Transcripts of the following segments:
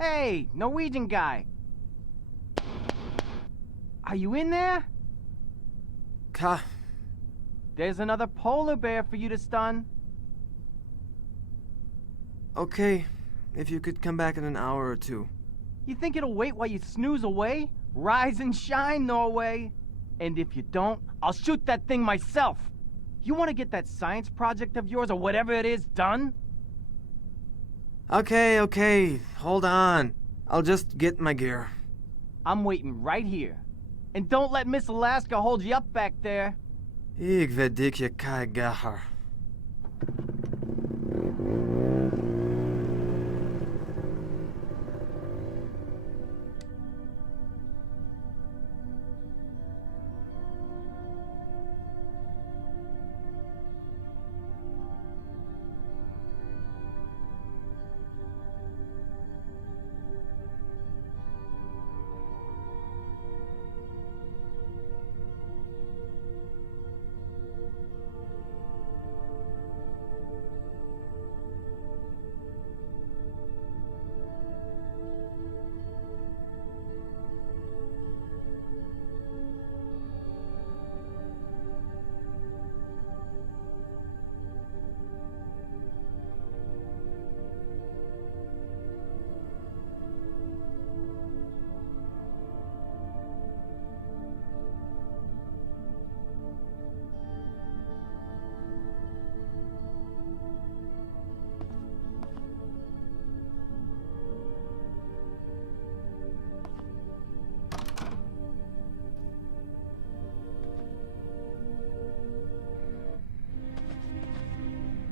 Hey, Norwegian guy. Are you in there? There's another polar bear for you to stun. Okay, if you could come back in an hour or two. You think it'll wait while you snooze away? Rise and shine, Norway. And if you don't, I'll shoot that thing myself. You want to get that science project of yours or whatever it is done? Okay, hold on. I'll just get my gear. I'm waiting right here. And don't let Miss Alaska hold you up back there. Ik weet dik je keigaar.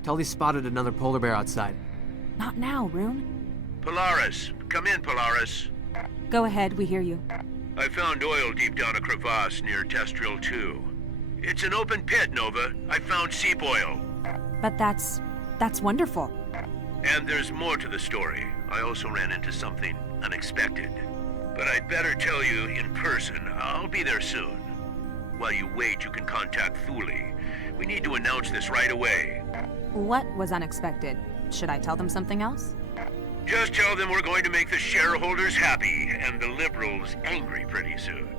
Tully spotted another polar bear outside. Not now, Rune. Polaris. Come in, Polaris. Go ahead, we hear you. I found oil deep down a crevasse near Testril 2. It's an open pit, Nova. I found seep oil. But that's wonderful. And there's more to the story. I also ran into something unexpected. But I'd better tell you in person. I'll be there soon. While you wait, you can contact Thule. We need to announce this right away. What was unexpected? Should I tell them something else? Just tell them we're going to make the shareholders happy and the liberals angry pretty soon.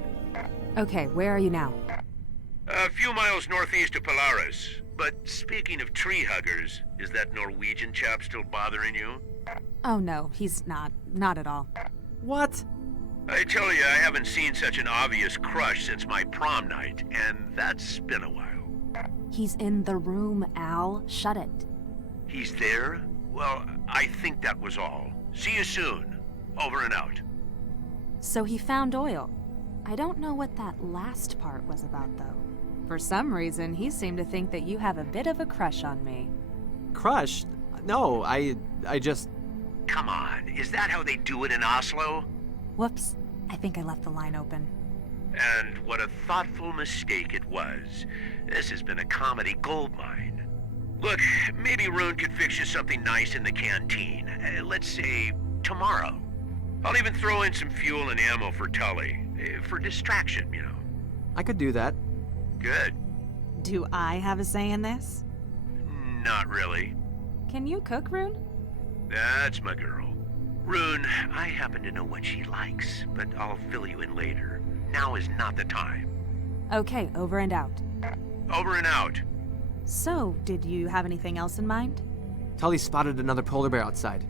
Okay, where are you now? A few miles northeast of Polaris. But speaking of tree huggers, is that Norwegian chap still bothering you? Oh no, he's not. Not at all. What? I tell you, I haven't seen such an obvious crush since my prom night, and that's been a while. He's in the room, Al. Shut it. He's there? Well, I think that was all. See you soon. Over and out. So he found oil. I don't know what that last part was about, though. For some reason, he seemed to think that you have a bit of a crush on me. Crush? No, I just... Come on, is that how they do it in Oslo? Whoops. I think I left the line open. And what a thoughtful mistake it was. This has been a comedy goldmine. Look, maybe Rune could fix you something nice in the canteen. Let's say tomorrow. I'll even throw in some fuel and ammo for Tully. For distraction, you know. I could do that. Good. Do I have a say in this? Not really. Can you cook, Rune? That's my girl. Rune, I happen to know what she likes, but I'll fill you in later. Now is not the time. Okay, over and out. Over and out. So, did you have anything else in mind? Tully spotted another polar bear outside.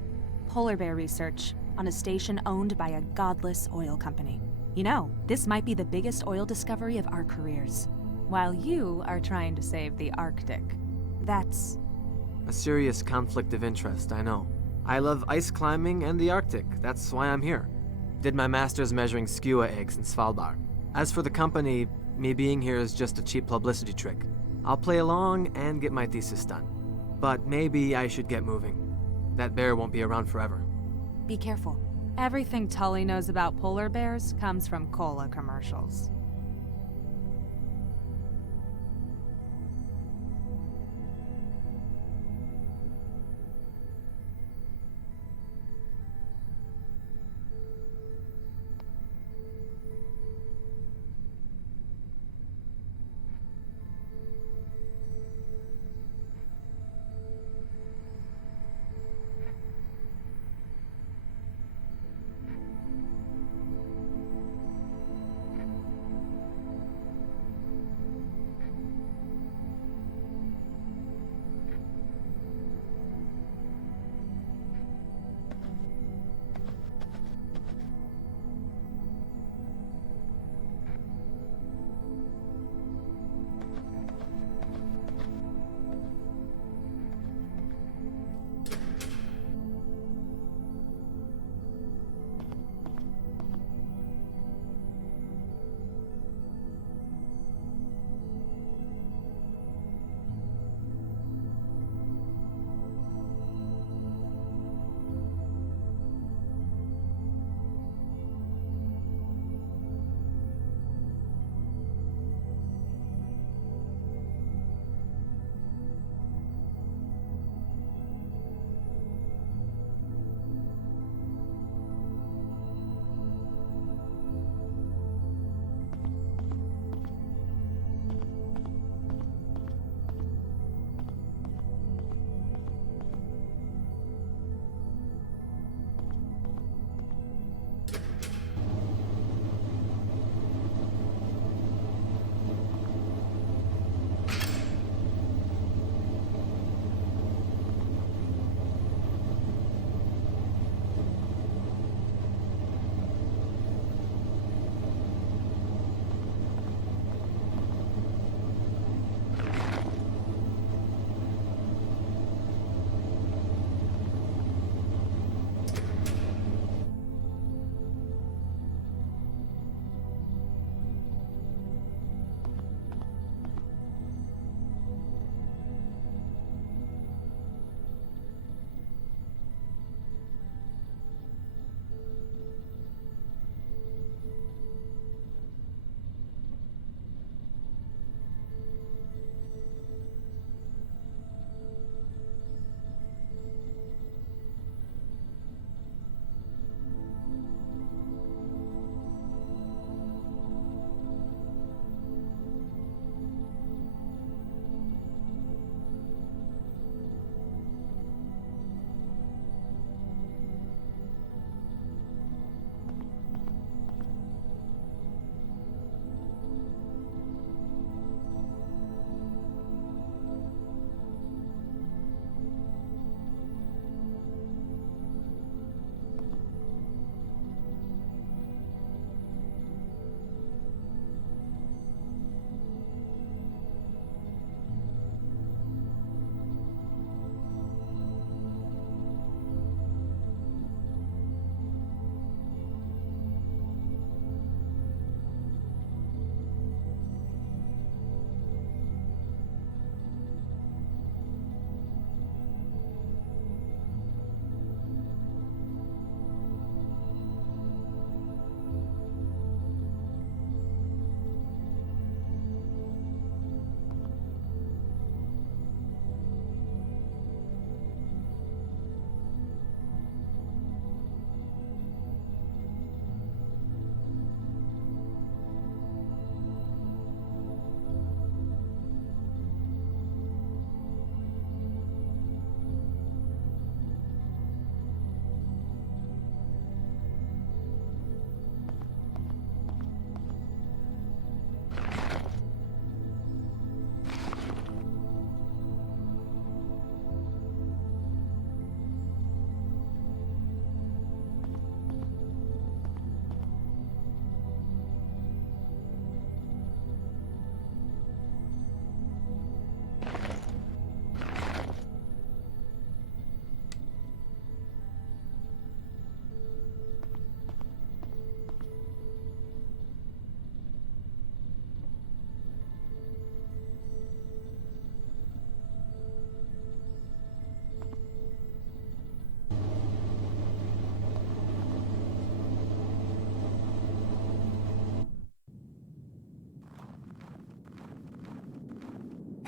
Polar bear research on a station owned by a godless oil company. You know, this might be the biggest oil discovery of our careers. While you are trying to save the Arctic. That's... A serious conflict of interest, I know. I love ice climbing and the Arctic. That's why I'm here. Did my master's measuring skua eggs in Svalbard. As for the company, me being here is just a cheap publicity trick. I'll play along and get my thesis done. But maybe I should get moving. That bear won't be around forever. Be careful. Everything Tully knows about polar bears comes from cola commercials.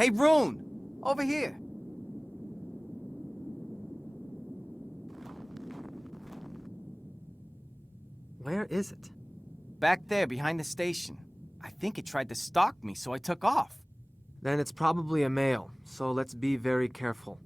Hey, Rune! Over here. Where is it? Back there, behind the station. I think it tried to stalk me, so I took off. Then it's probably a male, so let's be very careful.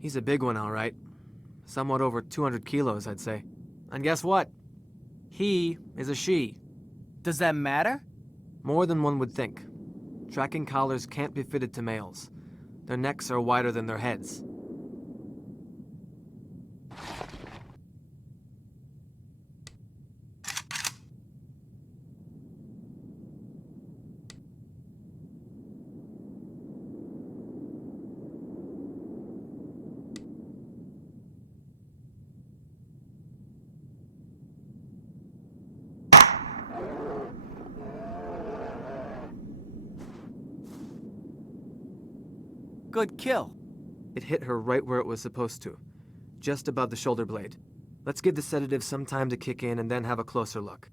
He's a big one, all right. Somewhat over 200 kilos, I'd say. And guess what? He is a she. Does that matter? More than one would think. Tracking collars can't be fitted to males. Their necks are wider than their heads. Good kill. It hit her right where it was supposed to, just above the shoulder blade. Let's give the sedative some time to kick in and then have a closer look.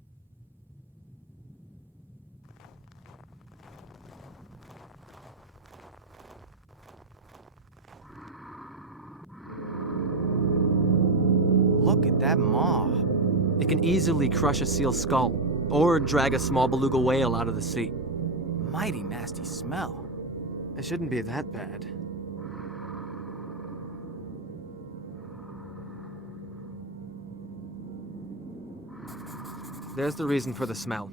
Look at that maw. It can easily crush a seal's skull, or drag a small beluga whale out of the sea. Mighty nasty smell. It shouldn't be that bad. There's the reason for the smell.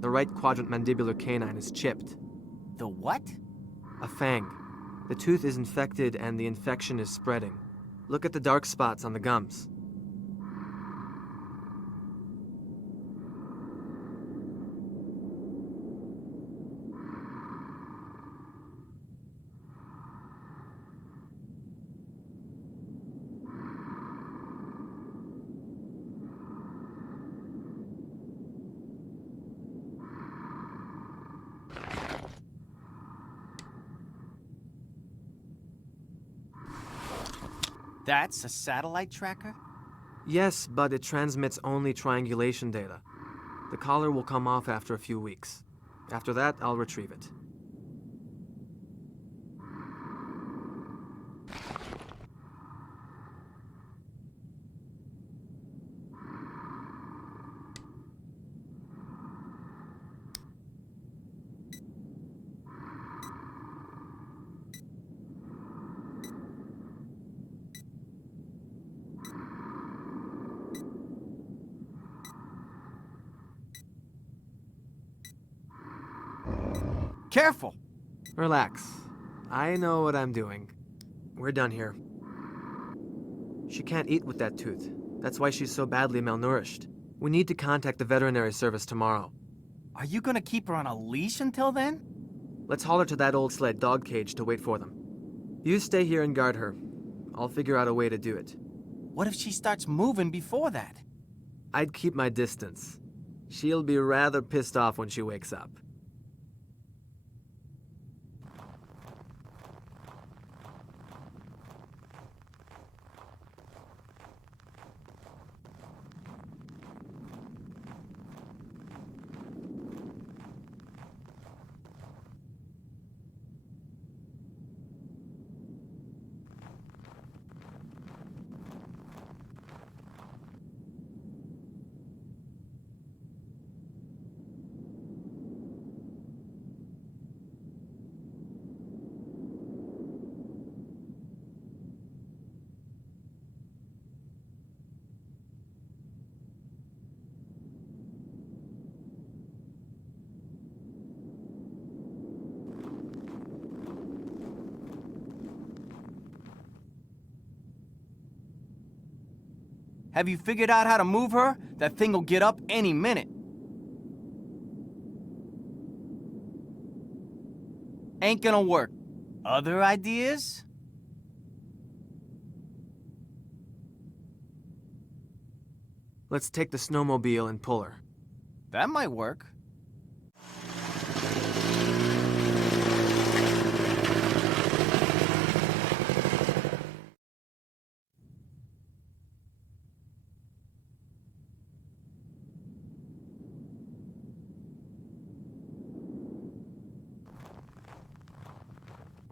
The right quadrant mandibular canine is chipped. The what? A fang. The tooth is infected and the infection is spreading. Look at the dark spots on the gums. That's a satellite tracker? Yes, but it transmits only triangulation data. The collar will come off after a few weeks. After that, I'll retrieve it. Careful! Relax. I know what I'm doing. We're done here. She can't eat with that tooth. That's why she's so badly malnourished. We need to contact the veterinary service tomorrow. Are you gonna keep her on a leash until then? Let's haul her to that old sled dog cage to wait for them. You stay here and guard her. I'll figure out a way to do it. What if she starts moving before that? I'd keep my distance. She'll be rather pissed off when she wakes up. Have you figured out how to move her? That thing will get up any minute. Ain't gonna work. Other ideas? Let's take the snowmobile and pull her. That might work.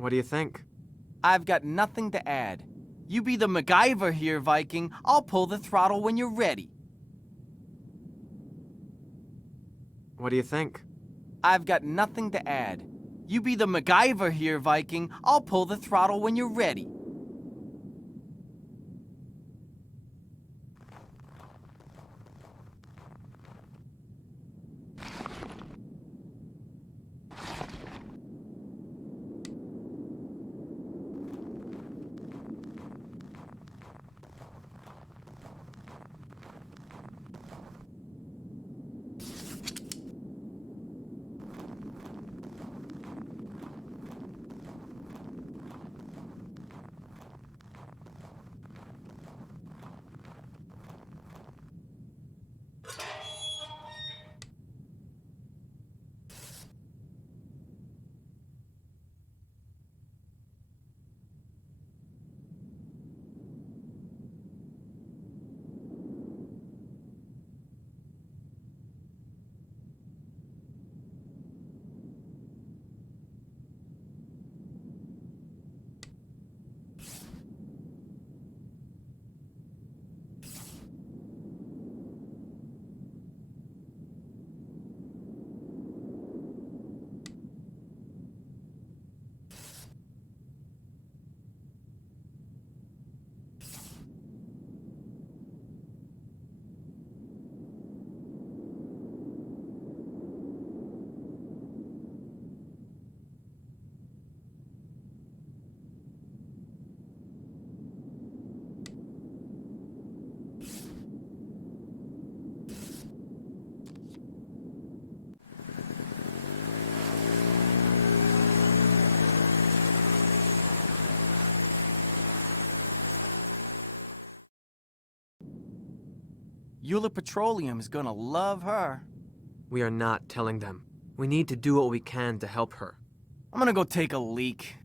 What do you think? I've got nothing to add. You be the MacGyver here, Viking. I'll pull the throttle when you're ready. What do you think? I've got nothing to add. You be the MacGyver here, Viking. I'll pull the throttle when you're ready. Euler Petroleum is gonna love her. We are not telling them. We need to do what we can to help her. I'm gonna go take a leak.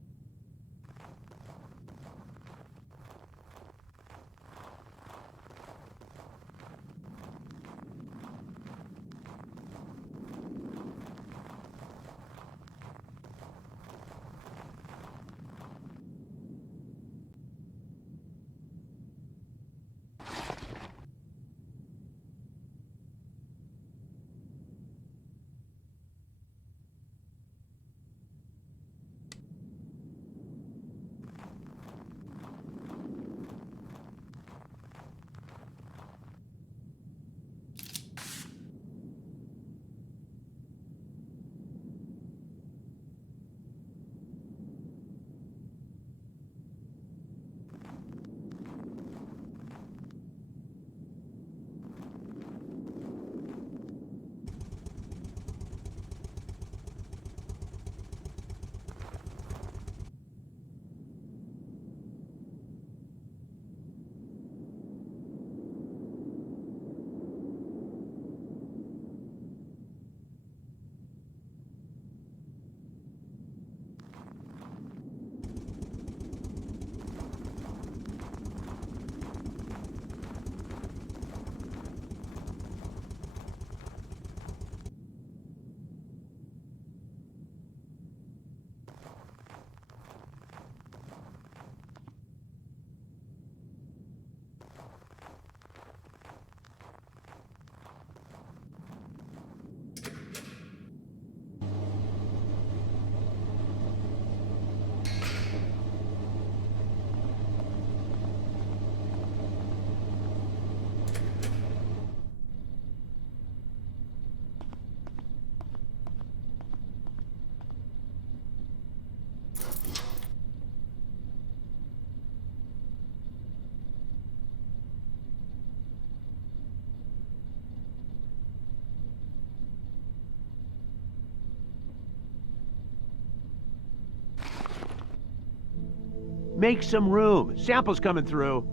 Make some room. Samples coming through.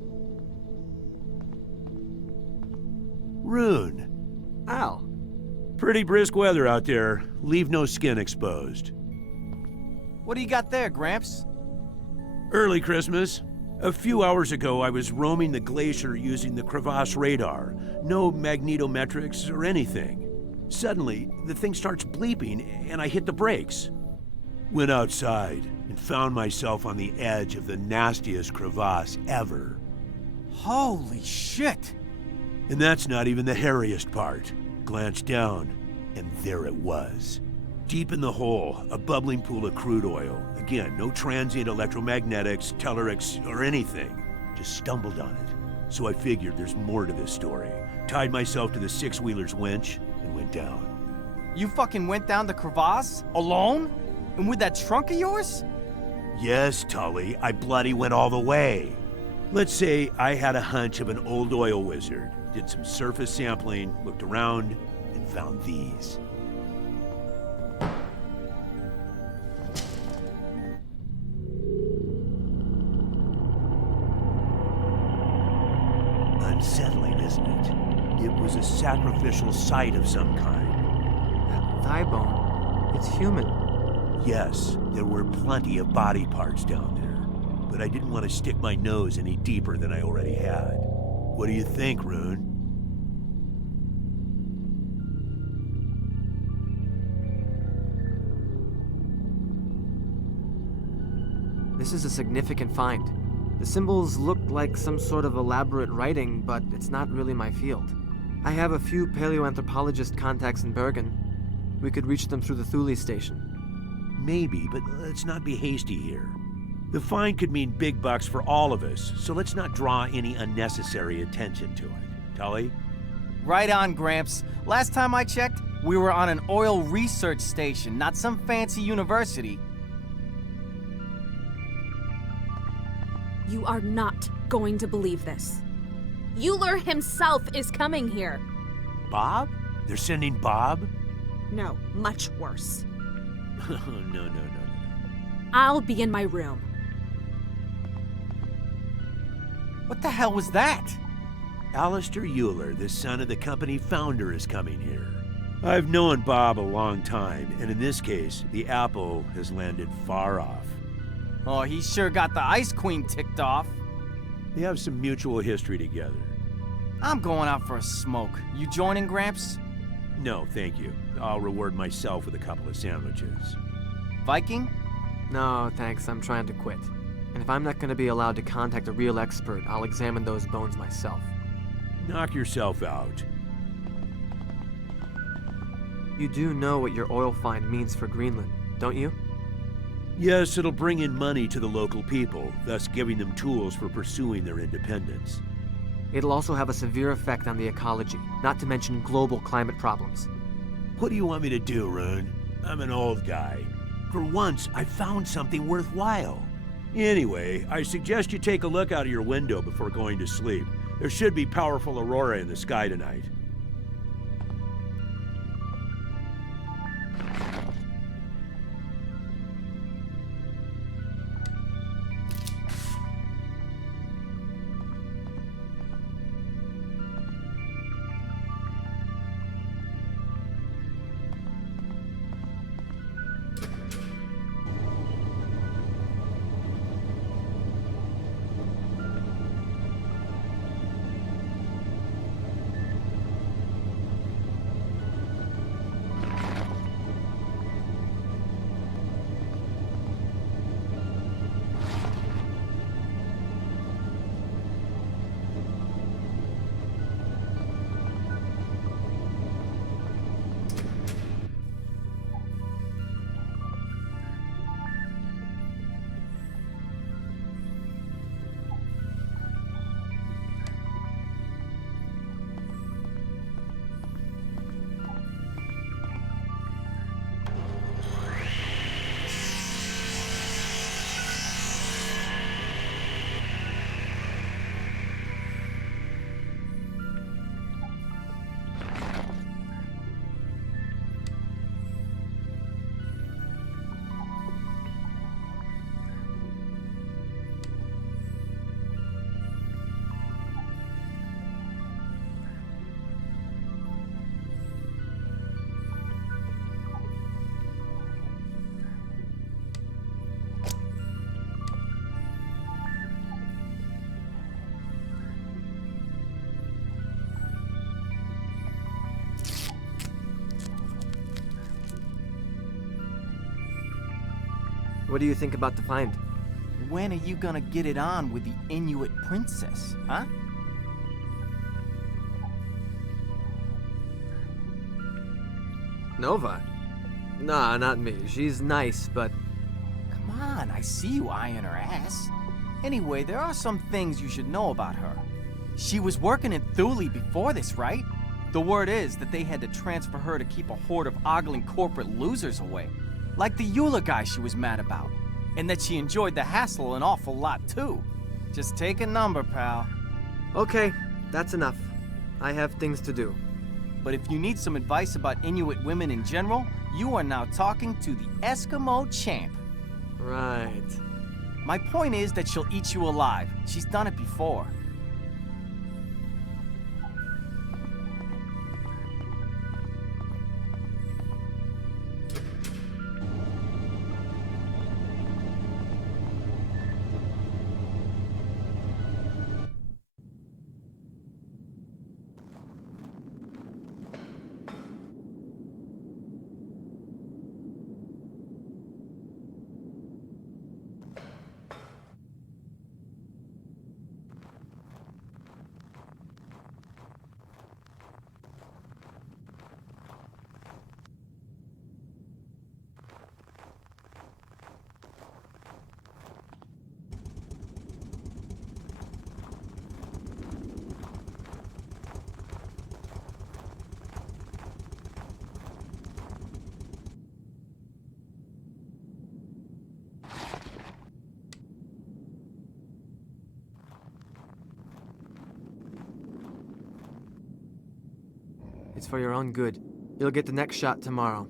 Rune. Al. Pretty brisk weather out there. Leave no skin exposed. What do you got there, Gramps? Early Christmas. A few hours ago, I was roaming the glacier using the crevasse radar. No magnetometrics or anything. Suddenly, the thing starts bleeping, and I hit the brakes. Went outside and found myself on the edge of the nastiest crevasse ever. Holy shit! And that's not even the hairiest part. Glanced down, and there it was. Deep in the hole, a bubbling pool of crude oil. Again, no transient electromagnetics, tellurics, or anything. Just stumbled on it. So I figured there's more to this story. Tied myself to the six-wheeler's winch and went down. You fucking went down the crevasse? Alone? And with that trunk of yours? Yes, Tully, I bloody went all the way. Let's say I had a hunch of an old oil wizard, did some surface sampling, looked around, and found these. Unsettling, isn't it? It was a sacrificial site of some kind. That thigh bone, it's human. Yes, there were plenty of body parts down there, but I didn't want to stick my nose any deeper than I already had. What do you think, Rune? This is a significant find. The symbols look like some sort of elaborate writing, but it's not really my field. I have a few paleoanthropologist contacts in Bergen. We could reach them through the Thule station. Maybe, but let's not be hasty here. The find could mean big bucks for all of us, so let's not draw any unnecessary attention to it. Tully? Right on, Gramps. Last time I checked, we were on an oil research station, not some fancy university. You are not going to believe this. Euler himself is coming here. Bob? They're sending Bob? No, much worse. No. I'll be in my room. What the hell was that? Alistair Euler, the son of the company founder, is coming here. I've known Bob a long time, and in this case, the apple has landed far off. Oh, he sure got the Ice Queen ticked off. They have some mutual history together. I'm going out for a smoke. You joining, Gramps? No, thank you. I'll reward myself with a couple of sandwiches. Viking? No, thanks, I'm trying to quit. And if I'm not going to be allowed to contact a real expert, I'll examine those bones myself. Knock yourself out. You do know what your oil find means for Greenland, don't you? Yes, it'll bring in money to the local people, thus giving them tools for pursuing their independence. It'll also have a severe effect on the ecology, not to mention global climate problems. What do you want me to do, Rune? I'm an old guy. For once, I found something worthwhile. Anyway, I suggest you take a look out of your window before going to sleep. There should be powerful aurora in the sky tonight. What do you think about the find? When are you gonna get it on with the Inuit princess, huh? Nova? Nah, not me. She's nice, but... Come on, I see you eyeing her ass. Anyway, there are some things you should know about her. She was working in Thule before this, right? The word is that they had to transfer her to keep a horde of ogling corporate losers away. Like the Eula guy she was mad about. And that she enjoyed the hassle an awful lot, too. Just take a number, pal. Okay, that's enough. I have things to do. But if you need some advice about Inuit women in general, you are now talking to the Eskimo champ. Right. My point is that she'll eat you alive. She's done it before. It's for your own good. You'll get the next shot tomorrow.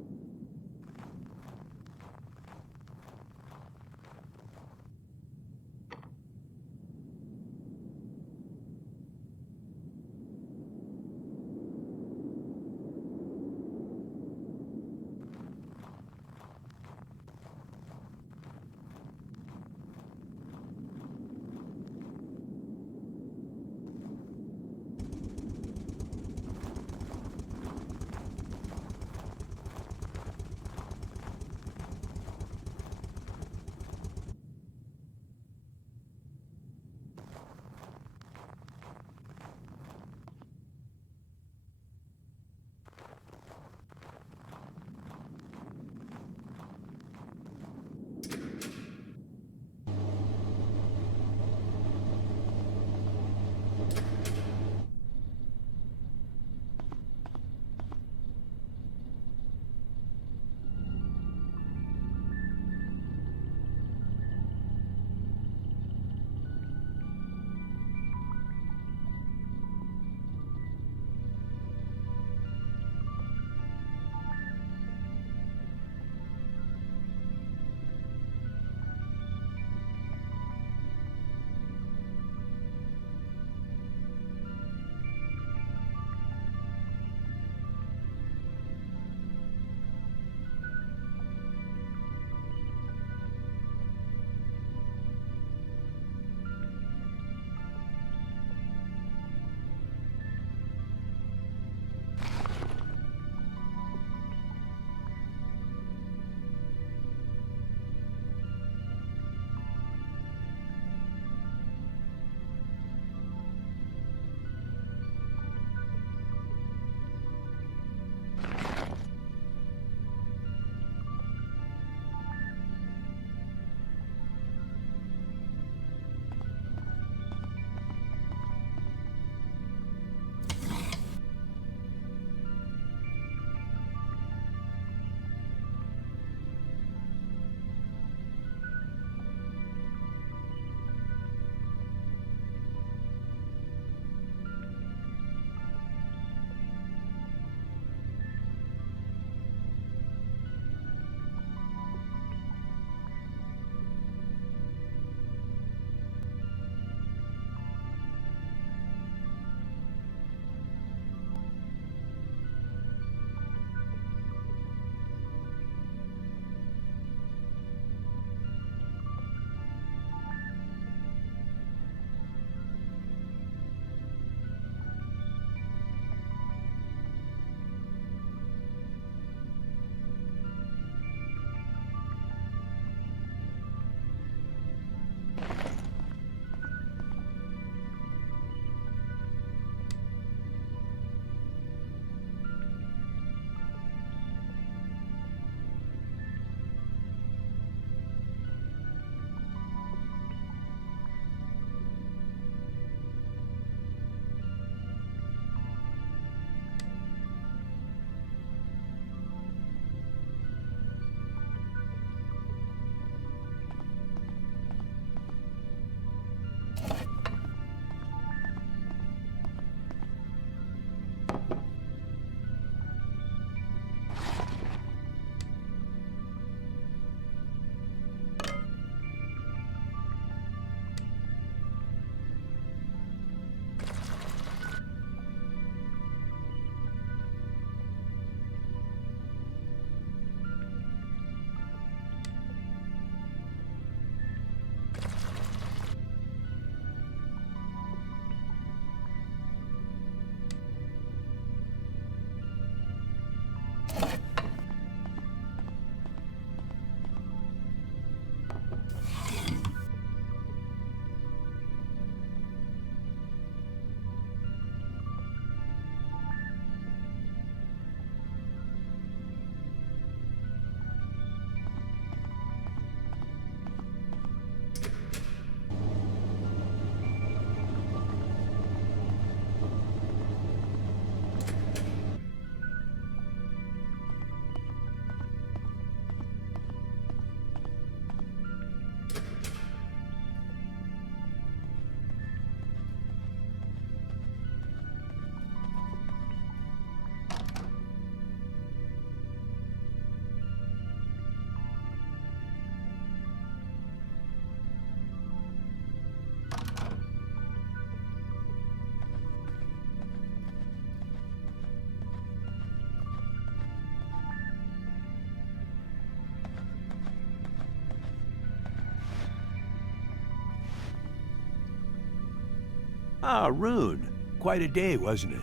Ah, Rune. Quite a day, wasn't it?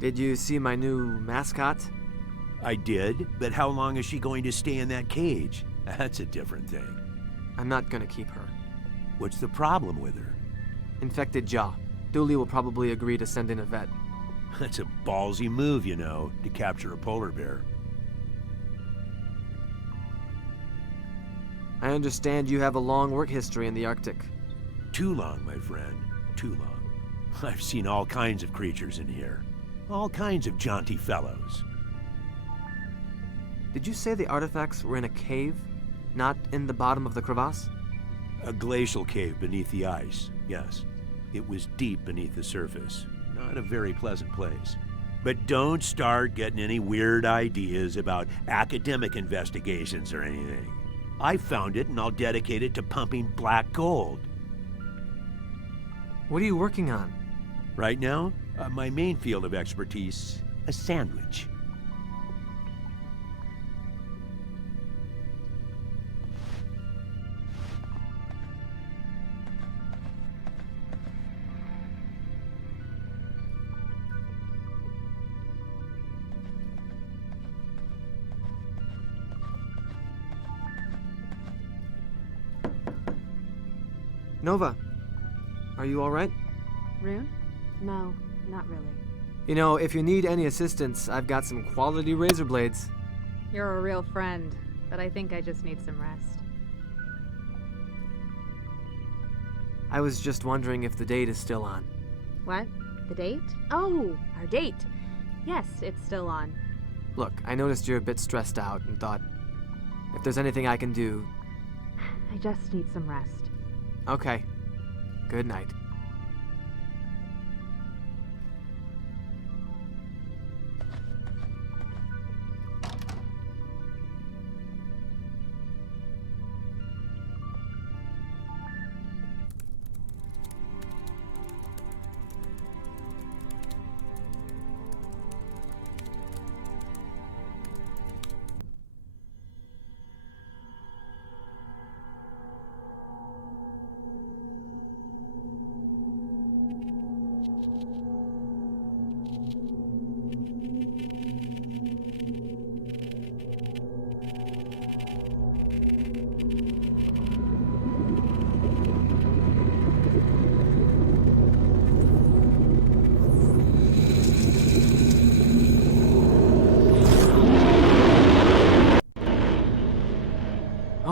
Did you see my new mascot? I did, but how long is she going to stay in that cage? That's a different thing. I'm not gonna keep her. What's the problem with her? Infected jaw. Dooley will probably agree to send in a vet. That's a ballsy move, you know, to capture a polar bear. I understand you have a long work history in the Arctic. Too long, my friend. Too long. I've seen all kinds of creatures in here. All kinds of jaunty fellows. Did you say the artifacts were in a cave? Not in the bottom of the crevasse? A glacial cave beneath the ice, yes. It was deep beneath the surface. Not a very pleasant place. But don't start getting any weird ideas about academic investigations or anything. I found it and I'll dedicate it to pumping black gold. What are you working on? Right now, my main field of expertise, a sandwich. Nova, are you all right? Rune? No, not really. You know, if you need any assistance, I've got some quality razor blades. You're a real friend, but I think I just need some rest. I was just wondering if the date is still on. What? The date? Oh, our date. Yes, it's still on. Look, I noticed you're a bit stressed out and thought, if there's anything I can do... I just need some rest. Okay. Good night.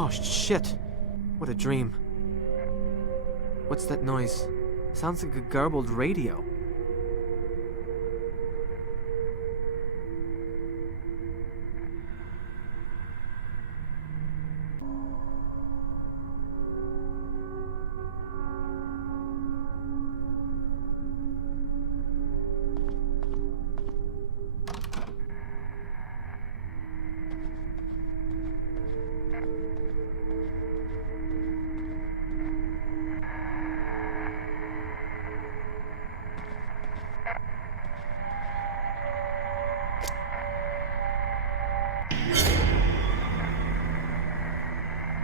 Oh, shit. What a dream. What's that noise? Sounds like a garbled radio.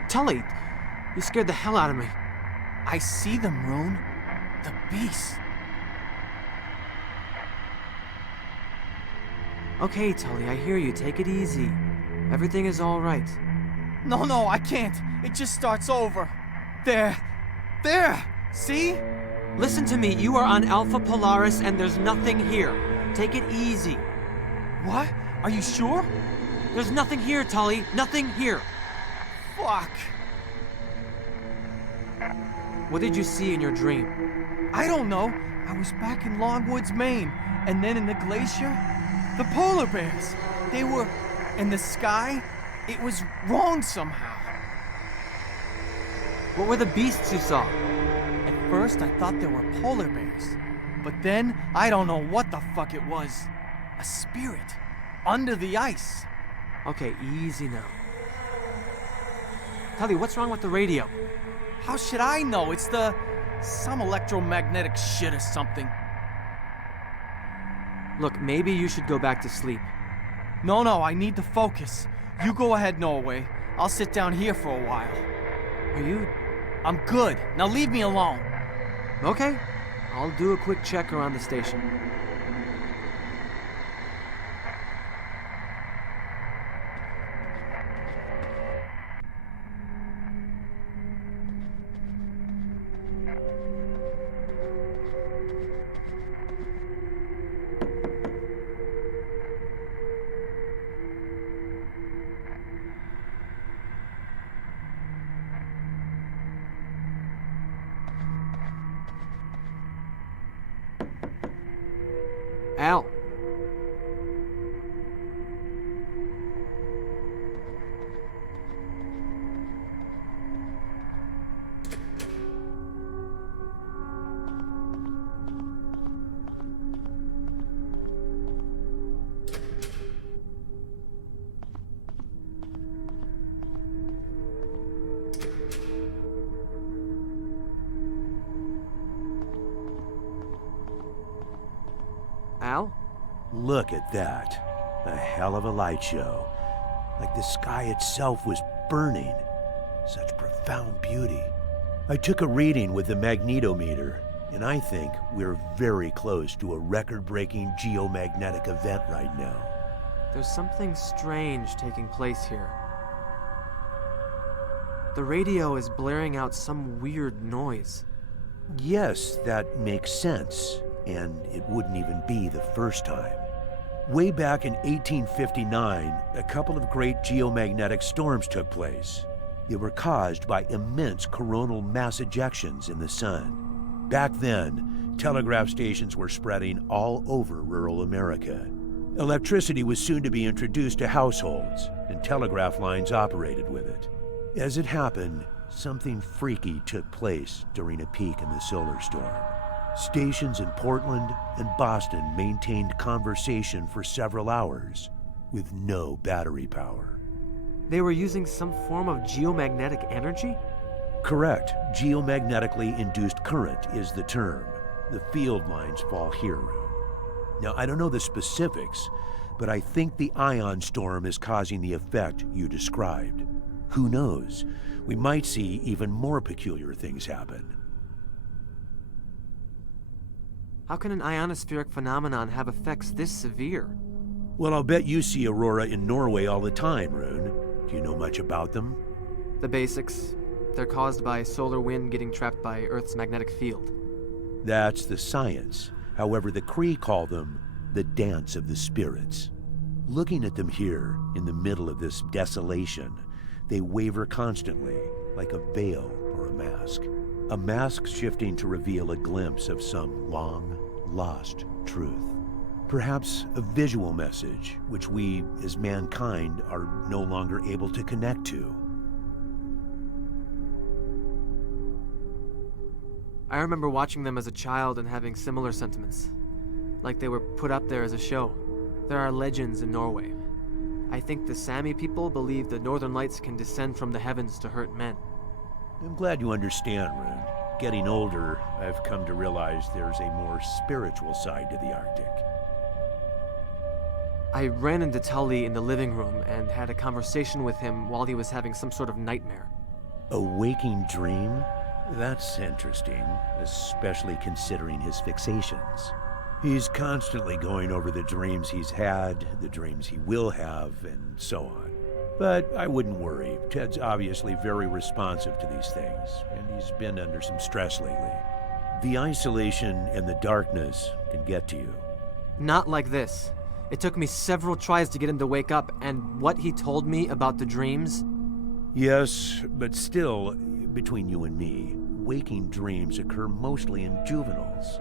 Tully, you scared the hell out of me. I see them, Rune. The beast. Okay, Tully, I hear you. Take it easy. Everything is all right. No, I can't. It just starts over. There. See? Listen to me. You are on Alpha Polaris and there's nothing here. Take it easy. What? Are you sure? There's nothing here, Tully. Nothing here. Fuck. What did you see in your dream? I don't know. I was back in Longwoods, Maine, and then in the glacier, the polar bears. They were in the sky. It was wrong somehow. What were the beasts you saw? At first, I thought they were polar bears. But then, I don't know what the fuck it was. A spirit. Under the ice. Okay, easy now. Tully, what's wrong with the radio? How should I know? It's some electromagnetic shit or something. Look, maybe you should go back to sleep. No, I need to focus. You go ahead, Norway. I'll sit down here for a while. Are you I'm good. Now leave me alone. Okay, I'll do a quick check around the station. Al. Al? Look at that. A hell of a light show. Like the sky itself was burning. Such profound beauty. I took a reading with the magnetometer, and I think we're very close to a record-breaking geomagnetic event right now. There's something strange taking place here. The radio is blaring out some weird noise. Yes, that makes sense, and it wouldn't even be the first time. Way back in 1859, a couple of great geomagnetic storms took place. They were caused by immense coronal mass ejections in the sun. Back then, telegraph stations were spreading all over rural America. Electricity was soon to be introduced to households, and telegraph lines operated with it. As it happened, something freaky took place during a peak in the solar storm. Stations in Portland and Boston maintained conversation for several hours with no battery power. They were using some form of geomagnetic energy? Correct. Geomagnetically induced current is the term. The field lines fall here, Rune. Now, I don't know the specifics, but I think the ion storm is causing the effect you described. Who knows? We might see even more peculiar things happen. How can an ionospheric phenomenon have effects this severe? Well, I'll bet you see aurora in Norway all the time, Rune. Do you know much about them? The basics. They're caused by solar wind getting trapped by Earth's magnetic field. That's the science. However, the Cree call them the dance of the spirits. Looking at them here, in the middle of this desolation, they waver constantly, like a veil or a mask. A mask shifting to reveal a glimpse of some long, lost truth. Perhaps a visual message, which we, as mankind, are no longer able to connect to. I remember watching them as a child and having similar sentiments. Like they were put up there as a show. There are legends in Norway. I think the Sami people believe the northern lights can descend from the heavens to hurt men. I'm glad you understand, Rune. Getting older, I've come to realize there's a more spiritual side to the Arctic. I ran into Tully in the living room and had a conversation with him while he was having some sort of nightmare. A waking dream? That's interesting, especially considering his fixations. He's constantly going over the dreams he's had, the dreams he will have, and so on. But I wouldn't worry. Ted's obviously very responsive to these things, and he's been under some stress lately. The isolation and the darkness can get to you. Not like this. It took me several tries to get him to wake up, and what he told me about the dreams... Yes, but still, between you and me, waking dreams occur mostly in juveniles.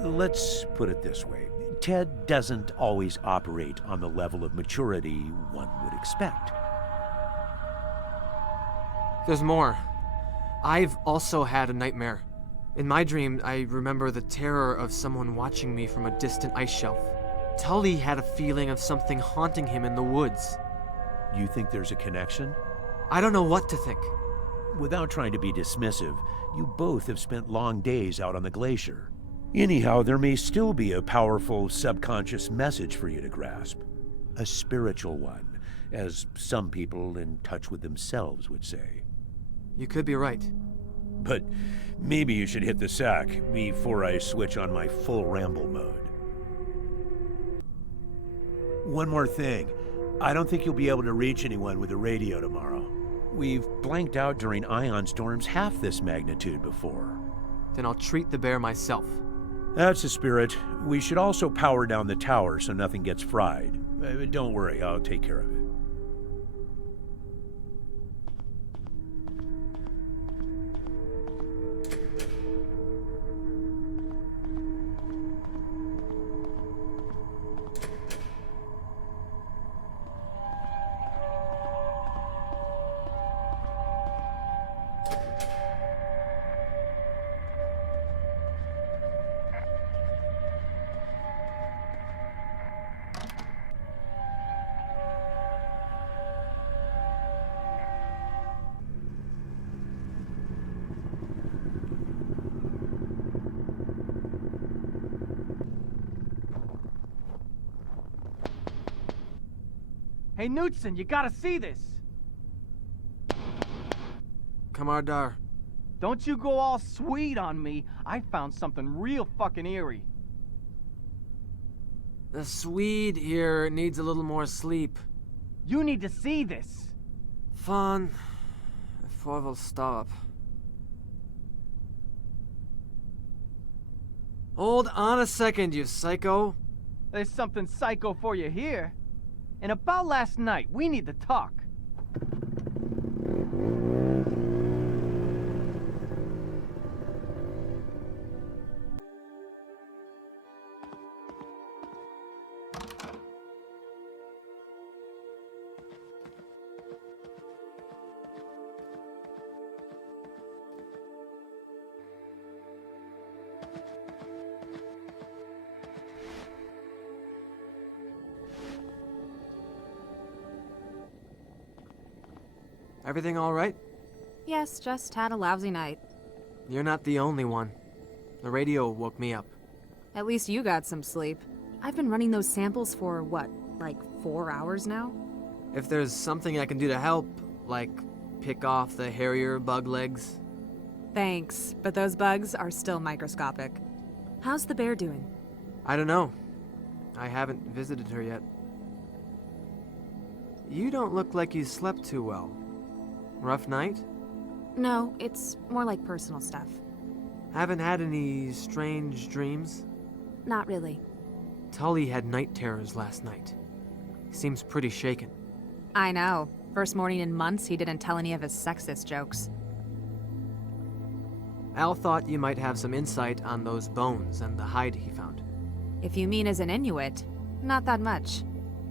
Let's put it this way. Ted doesn't always operate on the level of maturity one would expect. There's more. I've also had a nightmare. In my dream, I remember the terror of someone watching me from a distant ice shelf. Tully had a feeling of something haunting him in the woods. You think there's a connection? I don't know what to think. Without trying to be dismissive, you both have spent long days out on the glacier. Anyhow, there may still be a powerful subconscious message for you to grasp. A spiritual one, as some people in touch with themselves would say. You could be right. But maybe you should hit the sack before I switch on my full ramble mode. One more thing. I don't think you'll be able to reach anyone with a radio tomorrow. We've blanked out during ion storms half this magnitude before. Then I'll treat the bear myself. That's the spirit. We should also power down the tower so nothing gets fried. Don't worry, I'll take care of it. Hey, Knudsen, you gotta see this! Kamardar. Don't you go all sweet on me. I found something real fucking eerie. The Swede here needs a little more sleep. You need to see this. Fan, before we'll stop. Hold on a second, you psycho. There's something psycho for you here. And about last night, we need to talk. Everything all right? Yes, just had a lousy night. You're not the only one. The radio woke me up. At least you got some sleep. I've been running those samples for, what, like 4 hours now? If there's something I can do to help, like pick off the hairier bug legs. Thanks, but those bugs are still microscopic. How's the bear doing? I don't know. I haven't visited her yet. You don't look like you slept too well. Rough night? No, it's more like personal stuff. Haven't had any strange dreams? Not really. Tully had night terrors last night. Seems pretty shaken. I know. First morning in months, he didn't tell any of his sexist jokes. Al thought you might have some insight on those bones and the hide he found. If you mean as an Inuit, not that much.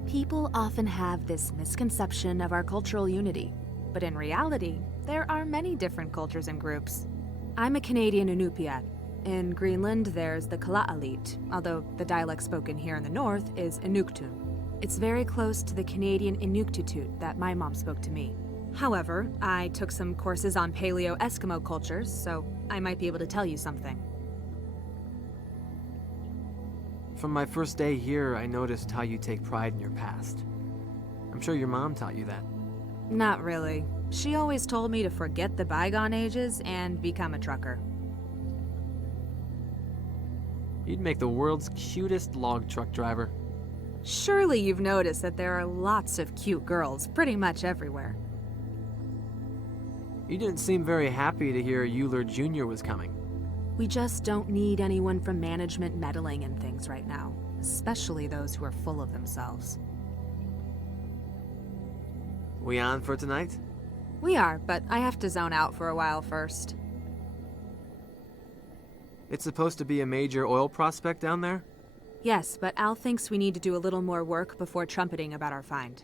People often have this misconception of our cultural unity. But in reality, there are many different cultures and groups. I'm a Canadian Inupiat. In Greenland, there's the Kalaallit, although the dialect spoken here in the north is Inuktun. It's very close to the Canadian Inuktitut that my mom spoke to me. However, I took some courses on Paleo-Eskimo cultures, so I might be able to tell you something. From my first day here, I noticed how you take pride in your past. I'm sure your mom taught you that. Not really. She always told me to forget the bygone ages and become a trucker. You'd make the world's cutest log truck driver. Surely you've noticed that there are lots of cute girls pretty much everywhere. You didn't seem very happy to hear Euler Jr. was coming. We just don't need anyone from management meddling in things right now, especially those who are full of themselves. We on for tonight? We are, but I have to zone out for a while first. It's supposed to be a major oil prospect down there? Yes, but Al thinks we need to do a little more work before trumpeting about our find.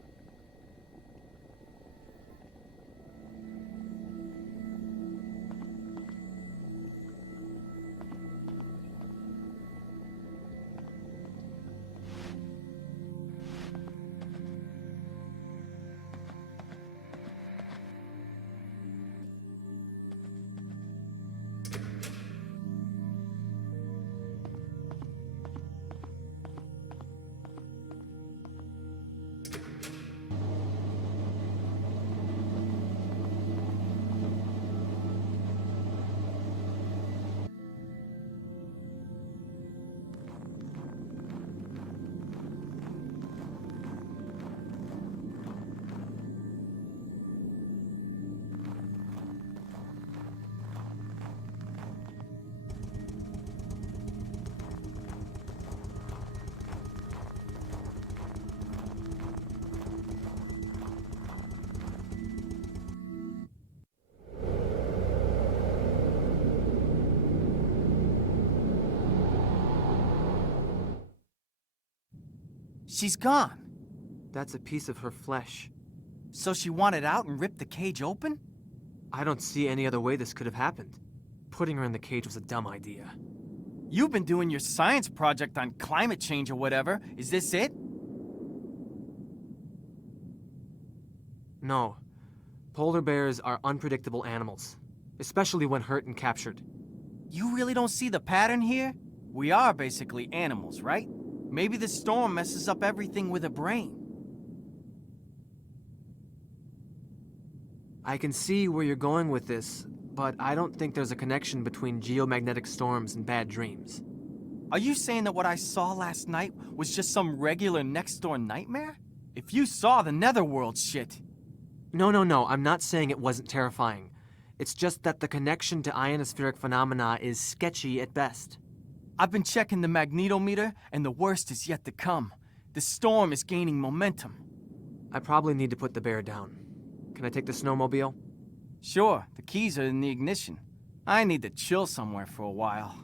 She's gone. That's a piece of her flesh. So she wanted out and ripped the cage open? I don't see any other way this could have happened. Putting her in the cage was a dumb idea. You've been doing your science project on climate change or whatever. Is this it? No. Polar bears are unpredictable animals, especially when hurt and captured. You really don't see the pattern here? We are basically animals, right? Maybe the storm messes up everything with a brain. I can see where you're going with this, but I don't think there's a connection between geomagnetic storms and bad dreams. Are you saying that what I saw last night was just some regular next-door nightmare? If you saw the netherworld shit... No, I'm not saying it wasn't terrifying. It's just that the connection to ionospheric phenomena is sketchy at best. I've been checking the magnetometer, and the worst is yet to come. The storm is gaining momentum. I probably need to put the bear down. Can I take the snowmobile? Sure, the keys are in the ignition. I need to chill somewhere for a while.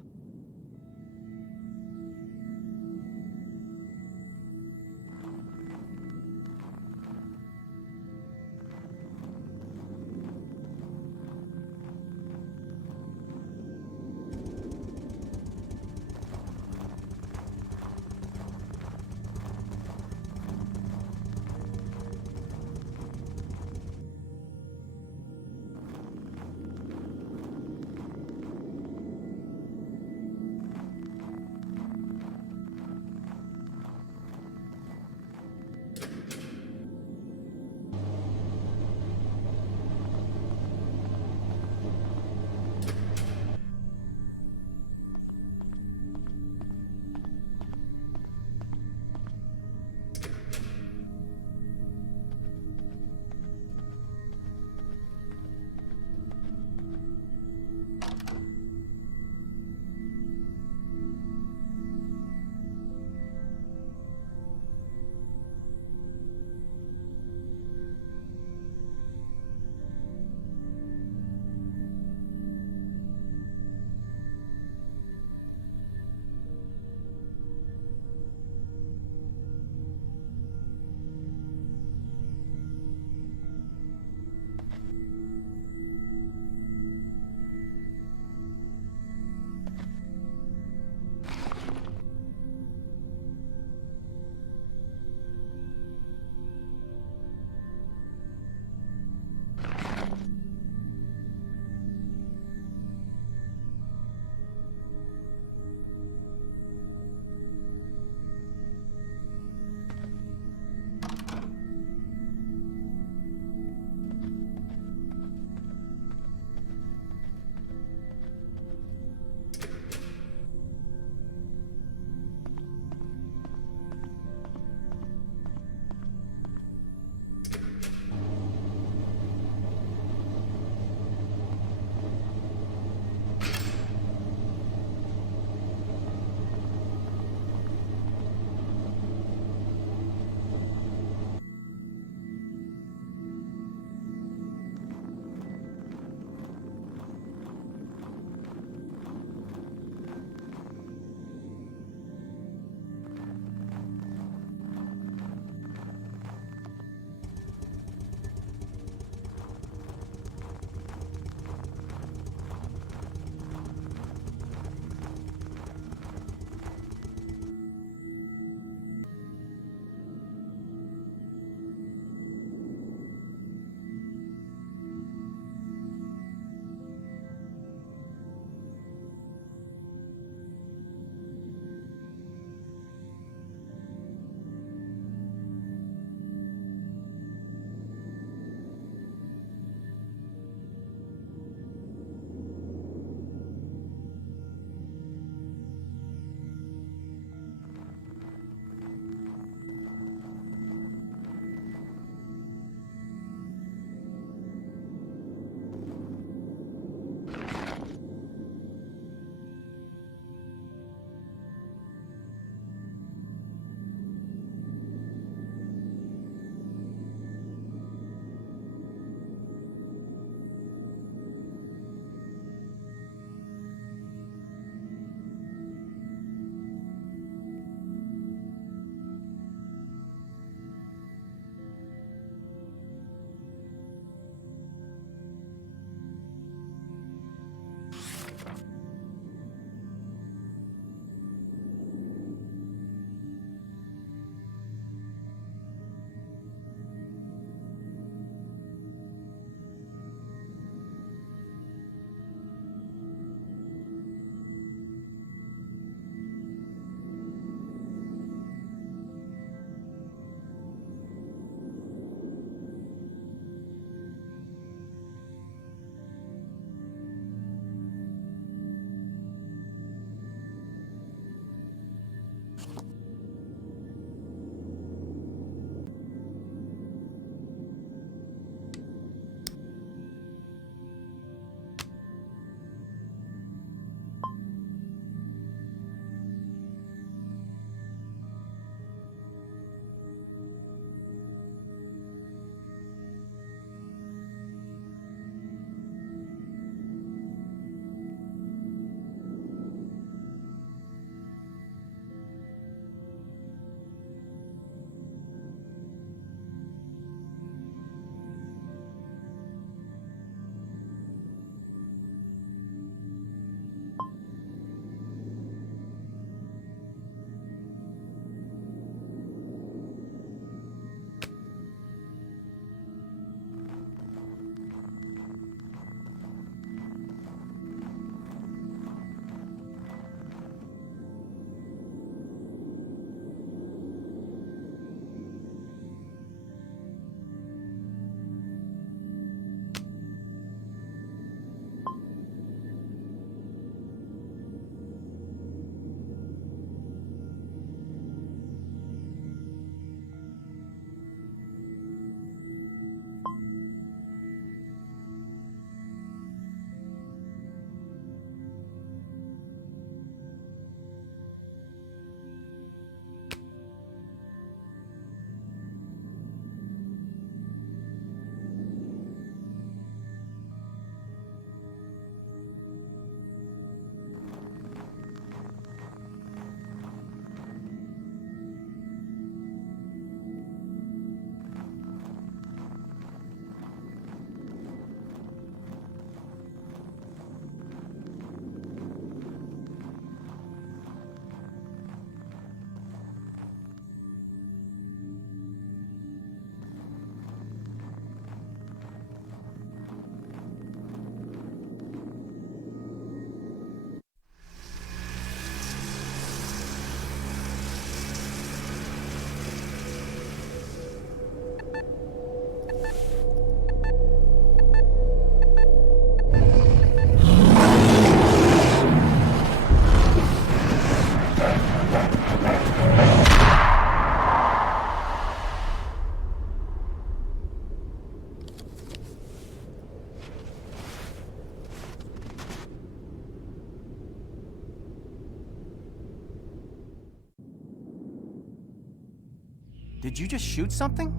Did you just shoot something?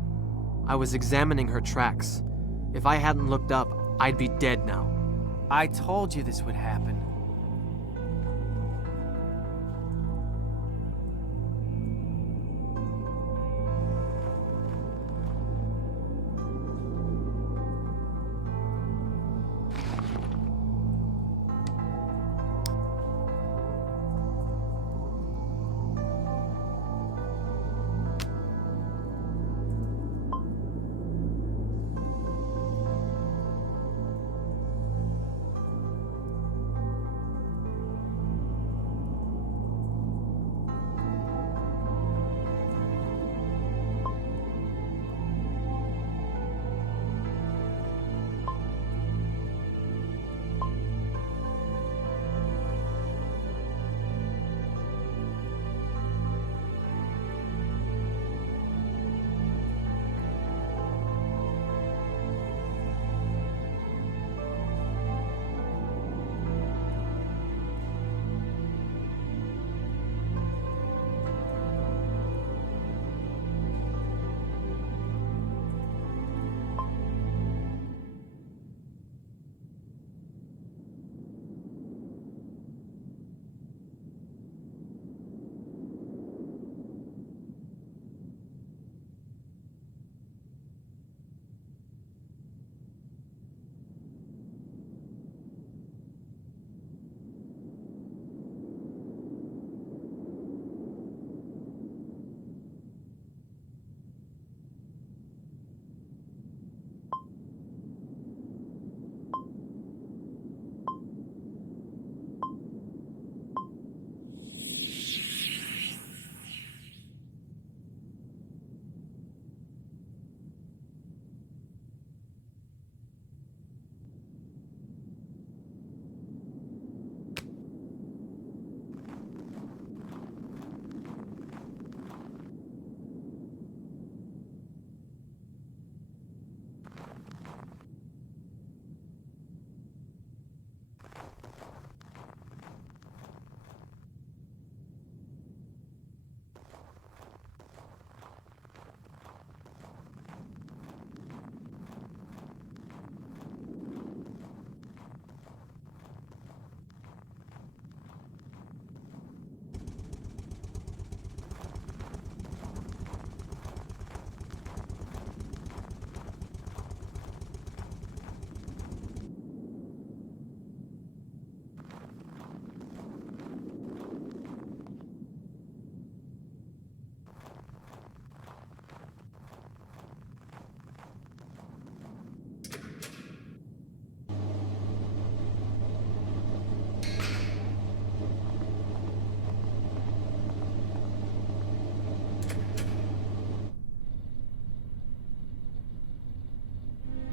I was examining her tracks. If I hadn't looked up, I'd be dead now. I told you this would happen.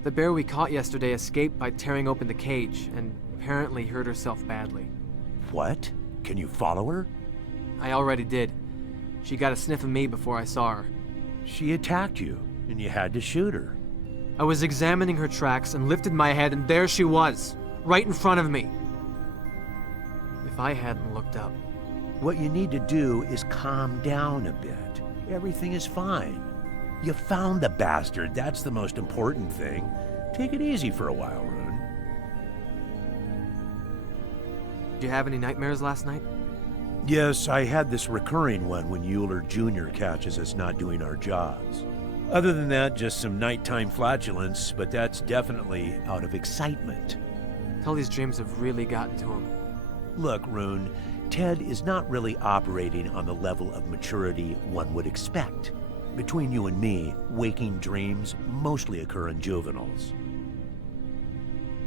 The bear we caught yesterday escaped by tearing open the cage, and apparently hurt herself badly. What? Can you follow her? I already did. She got a sniff of me before I saw her. She attacked you, and you had to shoot her. I was examining her tracks and lifted my head, and there she was, right in front of me. If I hadn't looked up. What you need to do is calm down a bit. Everything is fine. You found the bastard. That's the most important thing. Take it easy for a while, Rune. Did you have any nightmares last night? Yes, I had this recurring one when Euler Jr. catches us not doing our jobs. Other than that, just some nighttime flatulence, but that's definitely out of excitement. Tully's dreams have really gotten to him. Look, Rune, Ted is not really operating on the level of maturity one would expect. Between you and me, waking dreams mostly occur in juveniles.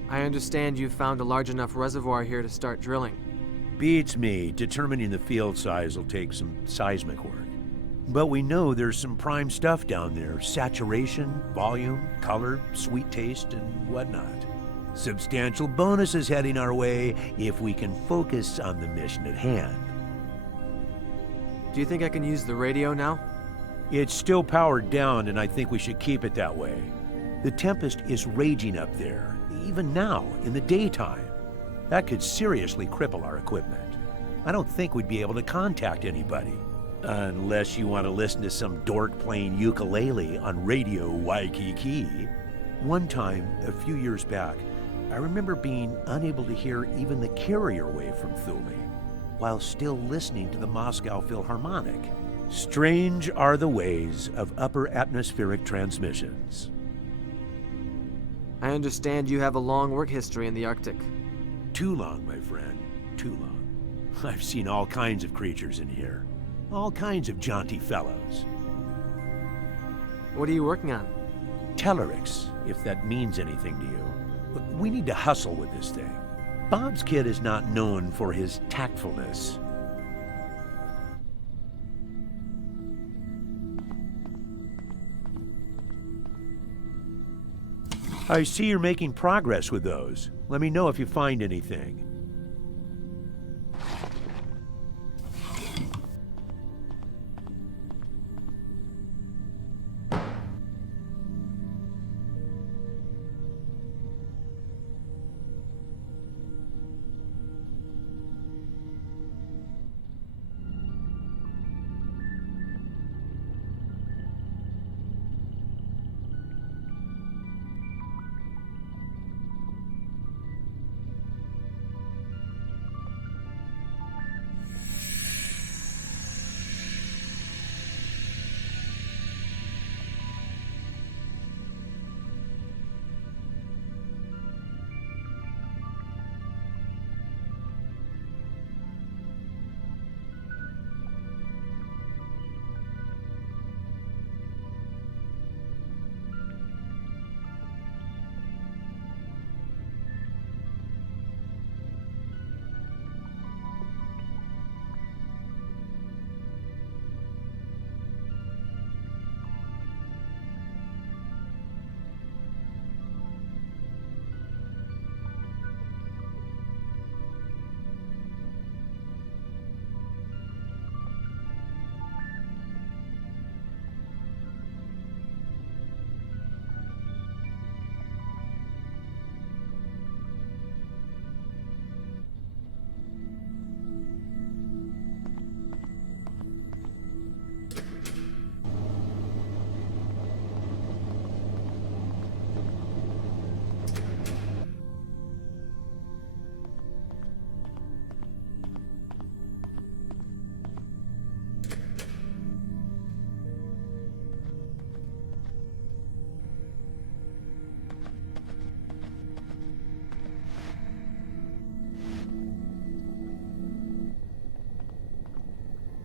I understand you've found a large enough reservoir here to start drilling. Beats me. Determining the field size will take some seismic work. But we know there's some prime stuff down there. Saturation, volume, color, sweet taste, and whatnot. Substantial bonuses heading our way if we can focus on the mission at hand. Do you think I can use the radio now? It's still powered down, and I think we should keep it that way. The Tempest is raging up there, even now, in the daytime. That could seriously cripple our equipment. I don't think we'd be able to contact anybody. Unless you want to listen to some dork playing ukulele on Radio Waikiki. One time, a few years back, I remember being unable to hear even the carrier wave from Thule, while still listening to the Moscow Philharmonic. Strange are the ways of upper atmospheric transmissions. I understand you have a long work history in the Arctic. Too long, my friend, too long. I've seen all kinds of creatures in here. All kinds of jaunty fellows. What are you working on? Tellurics, if that means anything to you. But we need to hustle with this thing. Bob's kid is not known for his tactfulness. I see you're making progress with those. Let me know if you find anything.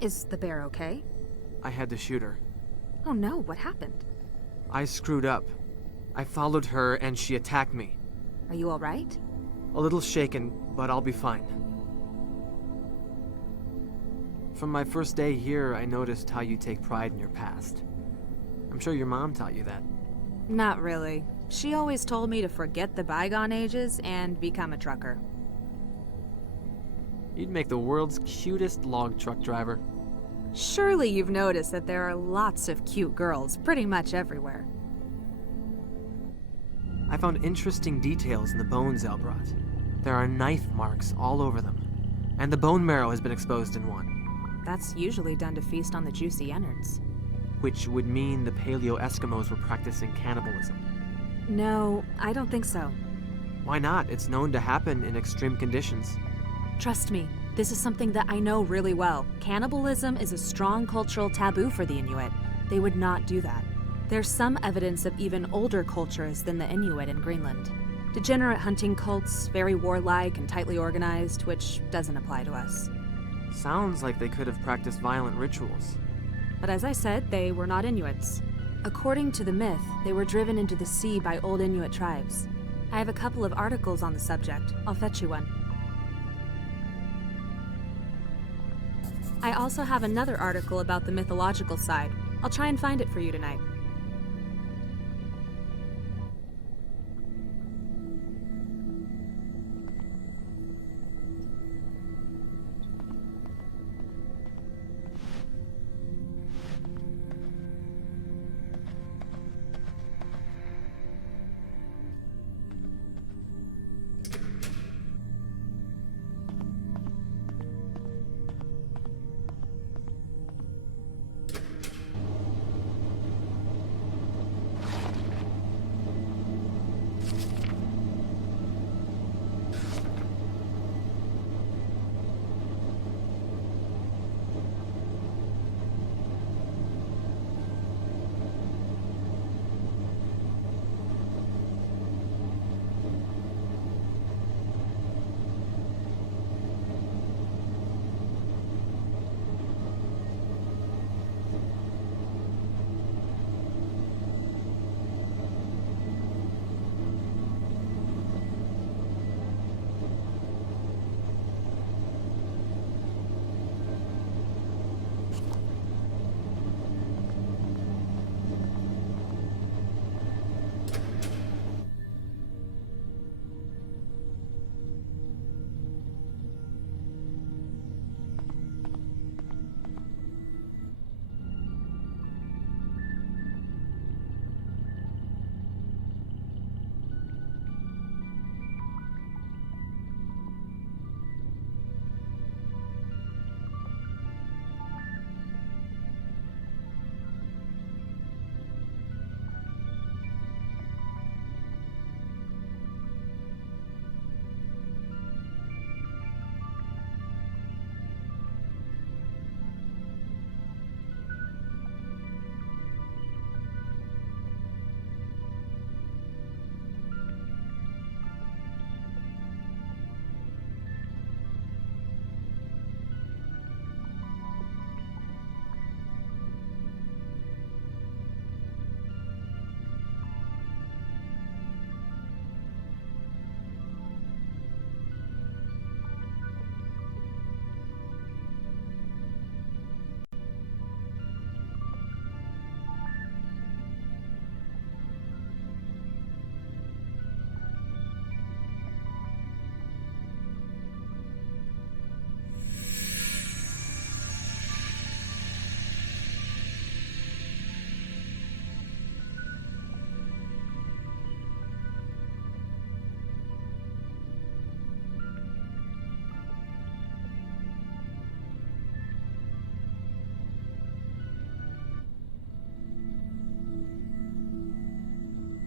Is the bear okay? I had to shoot her. Oh no, what happened? I screwed up. I followed her and she attacked me. Are you alright? A little shaken, but I'll be fine. From my first day here, I noticed how you take pride in your past. I'm sure your mom taught you that. Not really. She always told me to forget the bygone ages and become a trucker. You'd make the world's cutest log truck driver. Surely you've noticed that there are lots of cute girls pretty much everywhere. I found interesting details in the bones Elle brought. There are knife marks all over them, and the bone marrow has been exposed in one. That's usually done to feast on the juicy innards. Which would mean the Paleo Eskimos were practicing cannibalism. No, I don't think so. Why not? It's known to happen in extreme conditions. Trust me, this is something that I know really well. Cannibalism is a strong cultural taboo for the Inuit. They would not do that. There's some evidence of even older cultures than the Inuit in Greenland. Degenerate hunting cults, very warlike and tightly organized, which doesn't apply to us. Sounds like they could have practiced violent rituals. But as I said, they were not Inuits. According to the myth, they were driven into the sea by old Inuit tribes. I have a couple of articles on the subject. I'll fetch you one. I also have another article about the mythological side. I'll try and find it for you tonight.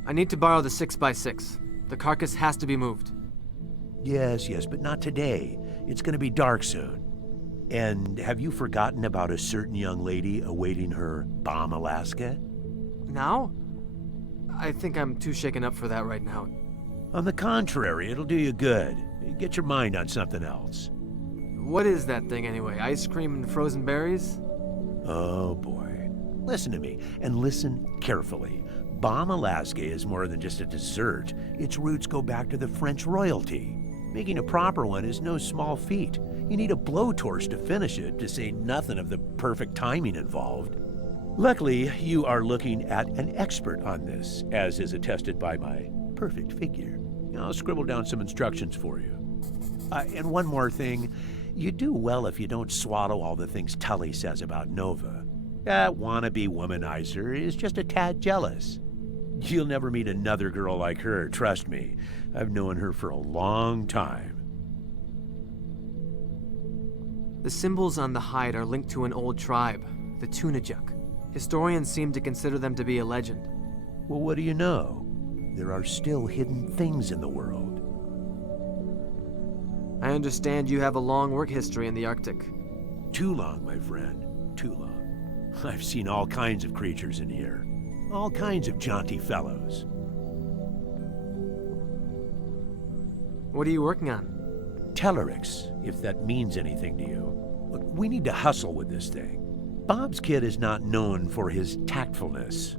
I need to borrow the 6x6. The carcass has to be moved. Yes, but not today. It's gonna be dark soon. And have you forgotten about a certain young lady awaiting her bomb Alaska? Now? I think I'm too shaken up for that right now. On the contrary, it'll do you good. Get your mind on something else. What is that thing anyway? Ice cream and frozen berries? Oh boy. Listen to me, and listen carefully. Bomb Alaska is more than just a dessert. Its roots go back to the French royalty. Making a proper one is no small feat. You need a blowtorch to finish it, to say nothing of the perfect timing involved. Luckily, you are looking at an expert on this, as is attested by my perfect figure. I'll scribble down some instructions for you. And one more thing. You do well if you don't swallow all the things Tully says about Nova. That wannabe womanizer is just a tad jealous. You'll never meet another girl like her, trust me. I've known her for a long time. The symbols on the hide are linked to an old tribe, the Tunajuk. Historians seem to consider them to be a legend. Well, what do you know? There are still hidden things in the world. I understand you have a long work history in the Arctic. Too long, my friend. Too long. I've seen all kinds of creatures in here. All kinds of jaunty fellows. What are you working on? Tellurics, if that means anything to you. Look, we need to hustle with this thing. Bob's kid is not known for his tactfulness.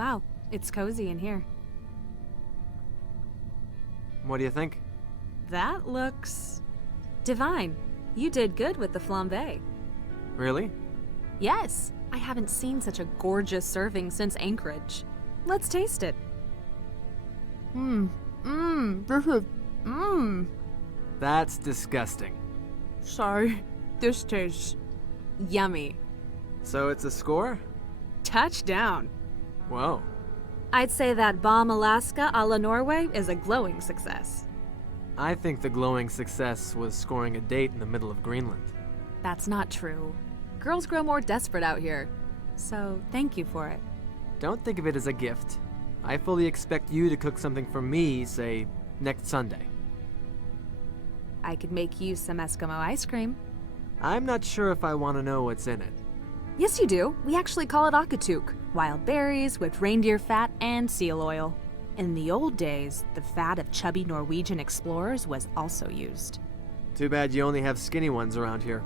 Wow, it's cozy in here. What do you think? That looks... divine. You did good with the flambe. Really? Yes, I haven't seen such a gorgeous serving since Anchorage. Let's taste it. That's disgusting. Sorry, this tastes yummy. So it's a score? Touchdown. Whoa. I'd say that Bomb Alaska a la Norway is a glowing success. I think the glowing success was scoring a date in the middle of Greenland. That's not true. Girls grow more desperate out here. So, thank you for it. Don't think of it as a gift. I fully expect you to cook something for me, say, next Sunday. I could make you some Eskimo ice cream. I'm not sure if I want to know what's in it. Yes, you do. We actually call it akatuk. Wild berries, whipped reindeer fat, and seal oil. In the old days, the fat of chubby Norwegian explorers was also used. Too bad you only have skinny ones around here.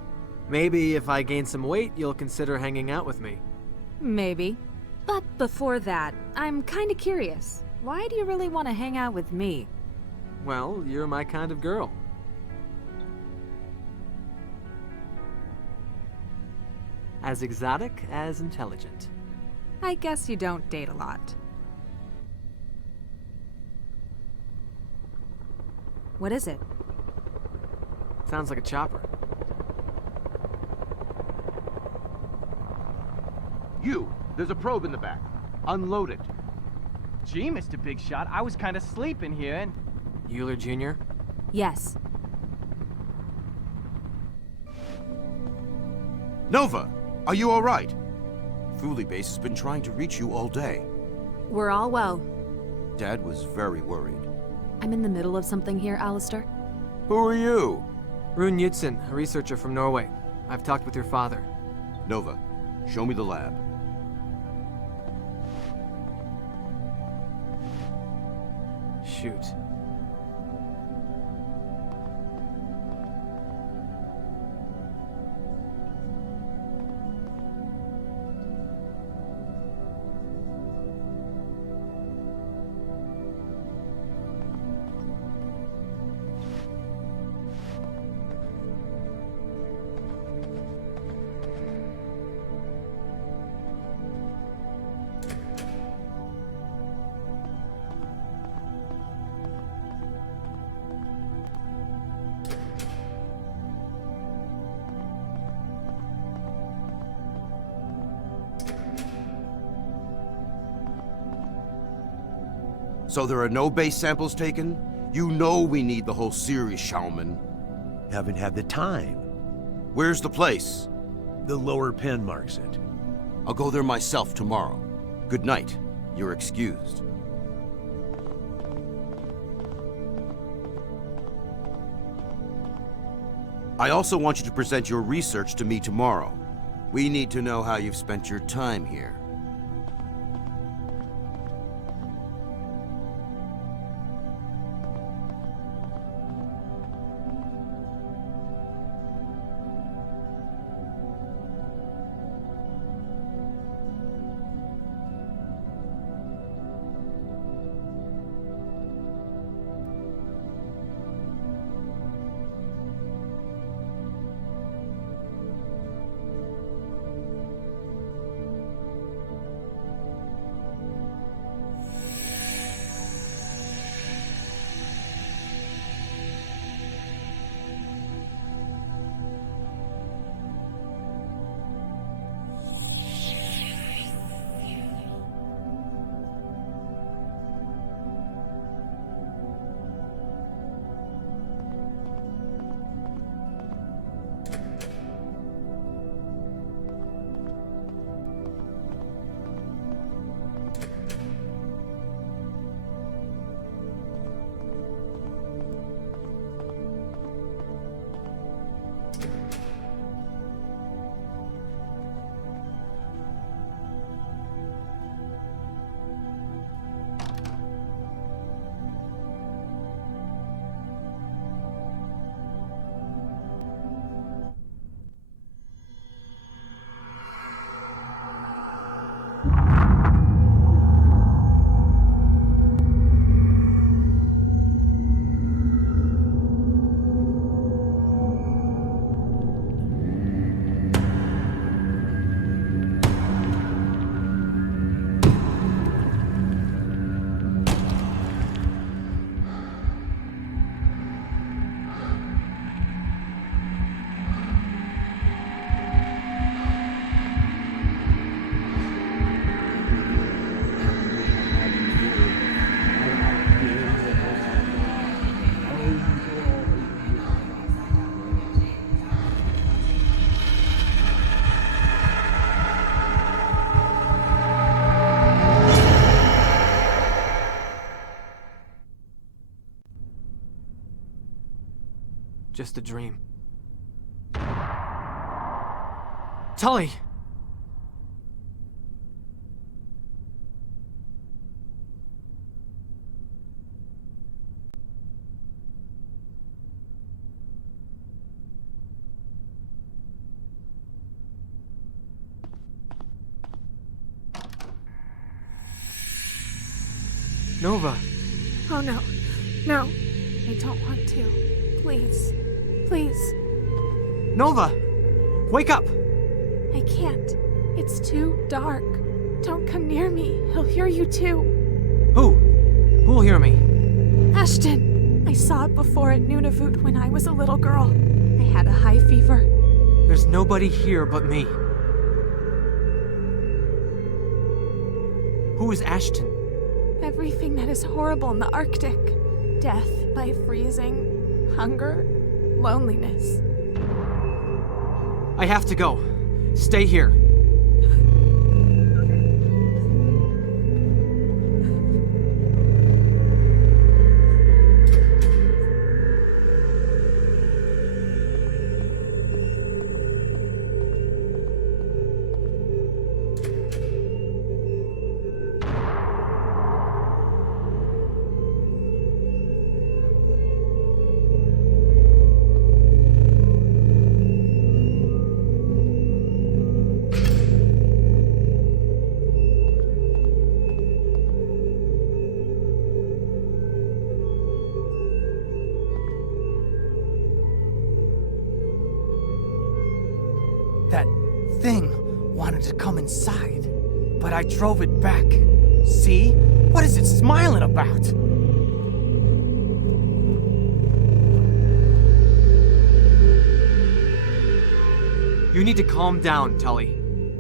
Maybe if I gain some weight, you'll consider hanging out with me. Maybe. But before that, I'm kinda curious. Why do you really want to hang out with me? Well, you're my kind of girl. As exotic as intelligent. I guess you don't date a lot. What is it? Sounds like a chopper. There's a probe in the back. Unload it. Gee, Mr. Big Shot, I was kind of sleeping here and... Euler Jr.? Yes. Nova, are you all right? Thule Base has been trying to reach you all day. We're all well. Dad was very worried. I'm in the middle of something here, Alistair. Who are you? Rune Knudsen, a researcher from Norway. I've talked with your father. Nova, show me the lab. Shoot. So there are no base samples taken? You know we need the whole series, Shaman. Haven't had the time. Where's the place? The lower pen marks it. I'll go there myself tomorrow. Good night. You're excused. I also want you to present your research to me tomorrow. We need to know how you've spent your time here. just a dream. Tully! Nova. Oh no. No. I don't want to. Please. Please. Nova! Wake up! I can't. It's too dark. Don't come near me. He'll hear you too. Who? Who'll hear me? Ashton! I saw it before at Nunavut when I was a little girl. I had a high fever. There's nobody here but me. Who is Ashton? Everything that is horrible in the Arctic. Death by freezing, hunger, loneliness. I have to go. Stay here. That thing wanted to come inside, but I drove it back. See? What is it smiling about? You need to calm down, Tully.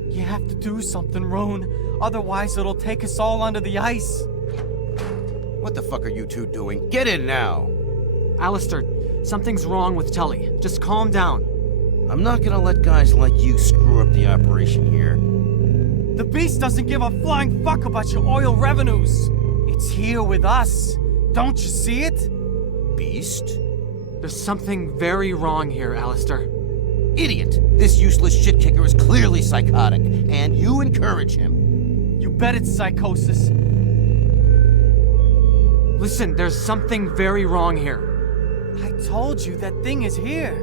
You have to do something, Rune. Otherwise, it'll take us all under the ice. What the fuck are you two doing? Get in now! Alistair, something's wrong with Tully. Just calm down. I'm not gonna let guys like you screw up the operation here. The beast doesn't give a flying fuck about your oil revenues. It's here with us. Don't you see it? Beast? There's something very wrong here, Alistair. Idiot! This useless shit kicker is clearly psychotic, and you encourage him. You bet it's psychosis. Listen, there's something very wrong here. I told you that thing is here.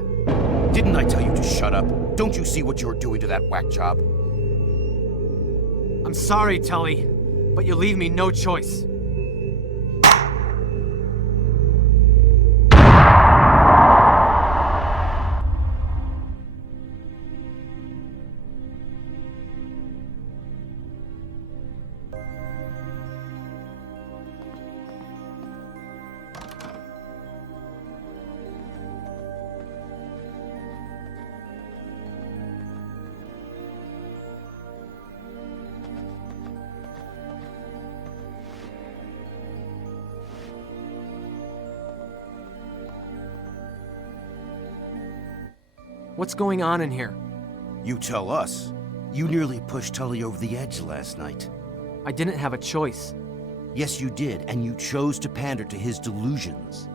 Didn't I tell you to shut up? Don't you see what you're doing to that whack job? I'm sorry, Tully, but you leave me no choice. What's going on in here? You tell us. You nearly pushed Tully over the edge last night. I didn't have a choice. Yes, you did, and you chose to pander to his delusions.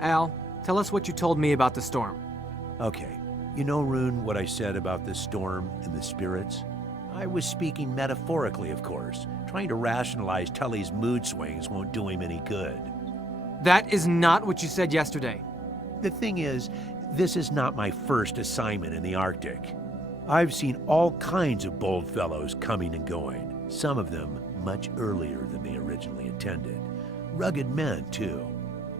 Al, tell us what you told me about the storm. Okay. You know, Rune, what I said about the storm and the spirits? I was speaking metaphorically, of course. Trying to rationalize Tully's mood swings won't do him any good. That is not what you said yesterday. The thing is, this is not my first assignment in the Arctic. I've seen all kinds of bold fellows coming and going, some of them much earlier than they originally intended. Rugged men, too.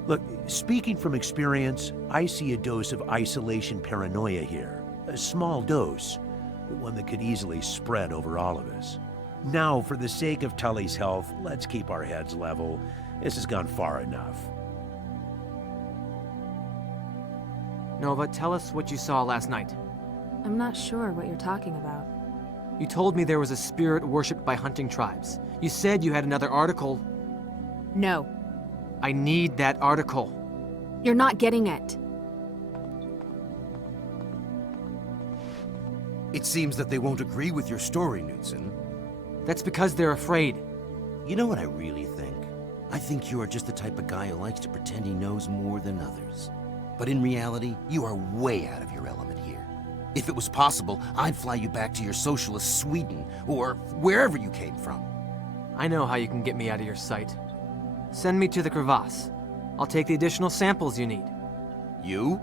Look, speaking from experience, I see a dose of isolation paranoia here. A small dose, but one that could easily spread over all of us. Now, for the sake of Tully's health, let's keep our heads level. This has gone far enough. Nova, tell us what you saw last night. I'm not sure what you're talking about. You told me there was a spirit worshipped by hunting tribes. You said you had another article. No, I need that article. you're not getting it. It seems that they won't agree with your story, Knudsen. That's because they're afraid. You know what I really think? I think you are just the type of guy who likes to pretend he knows more than others. But in reality, you are way out of your element here. If it was possible, I'd fly you back to your socialist Sweden, or wherever you came from. I know how you can get me out of your sight. Send me to the crevasse. I'll take the additional samples you need. You?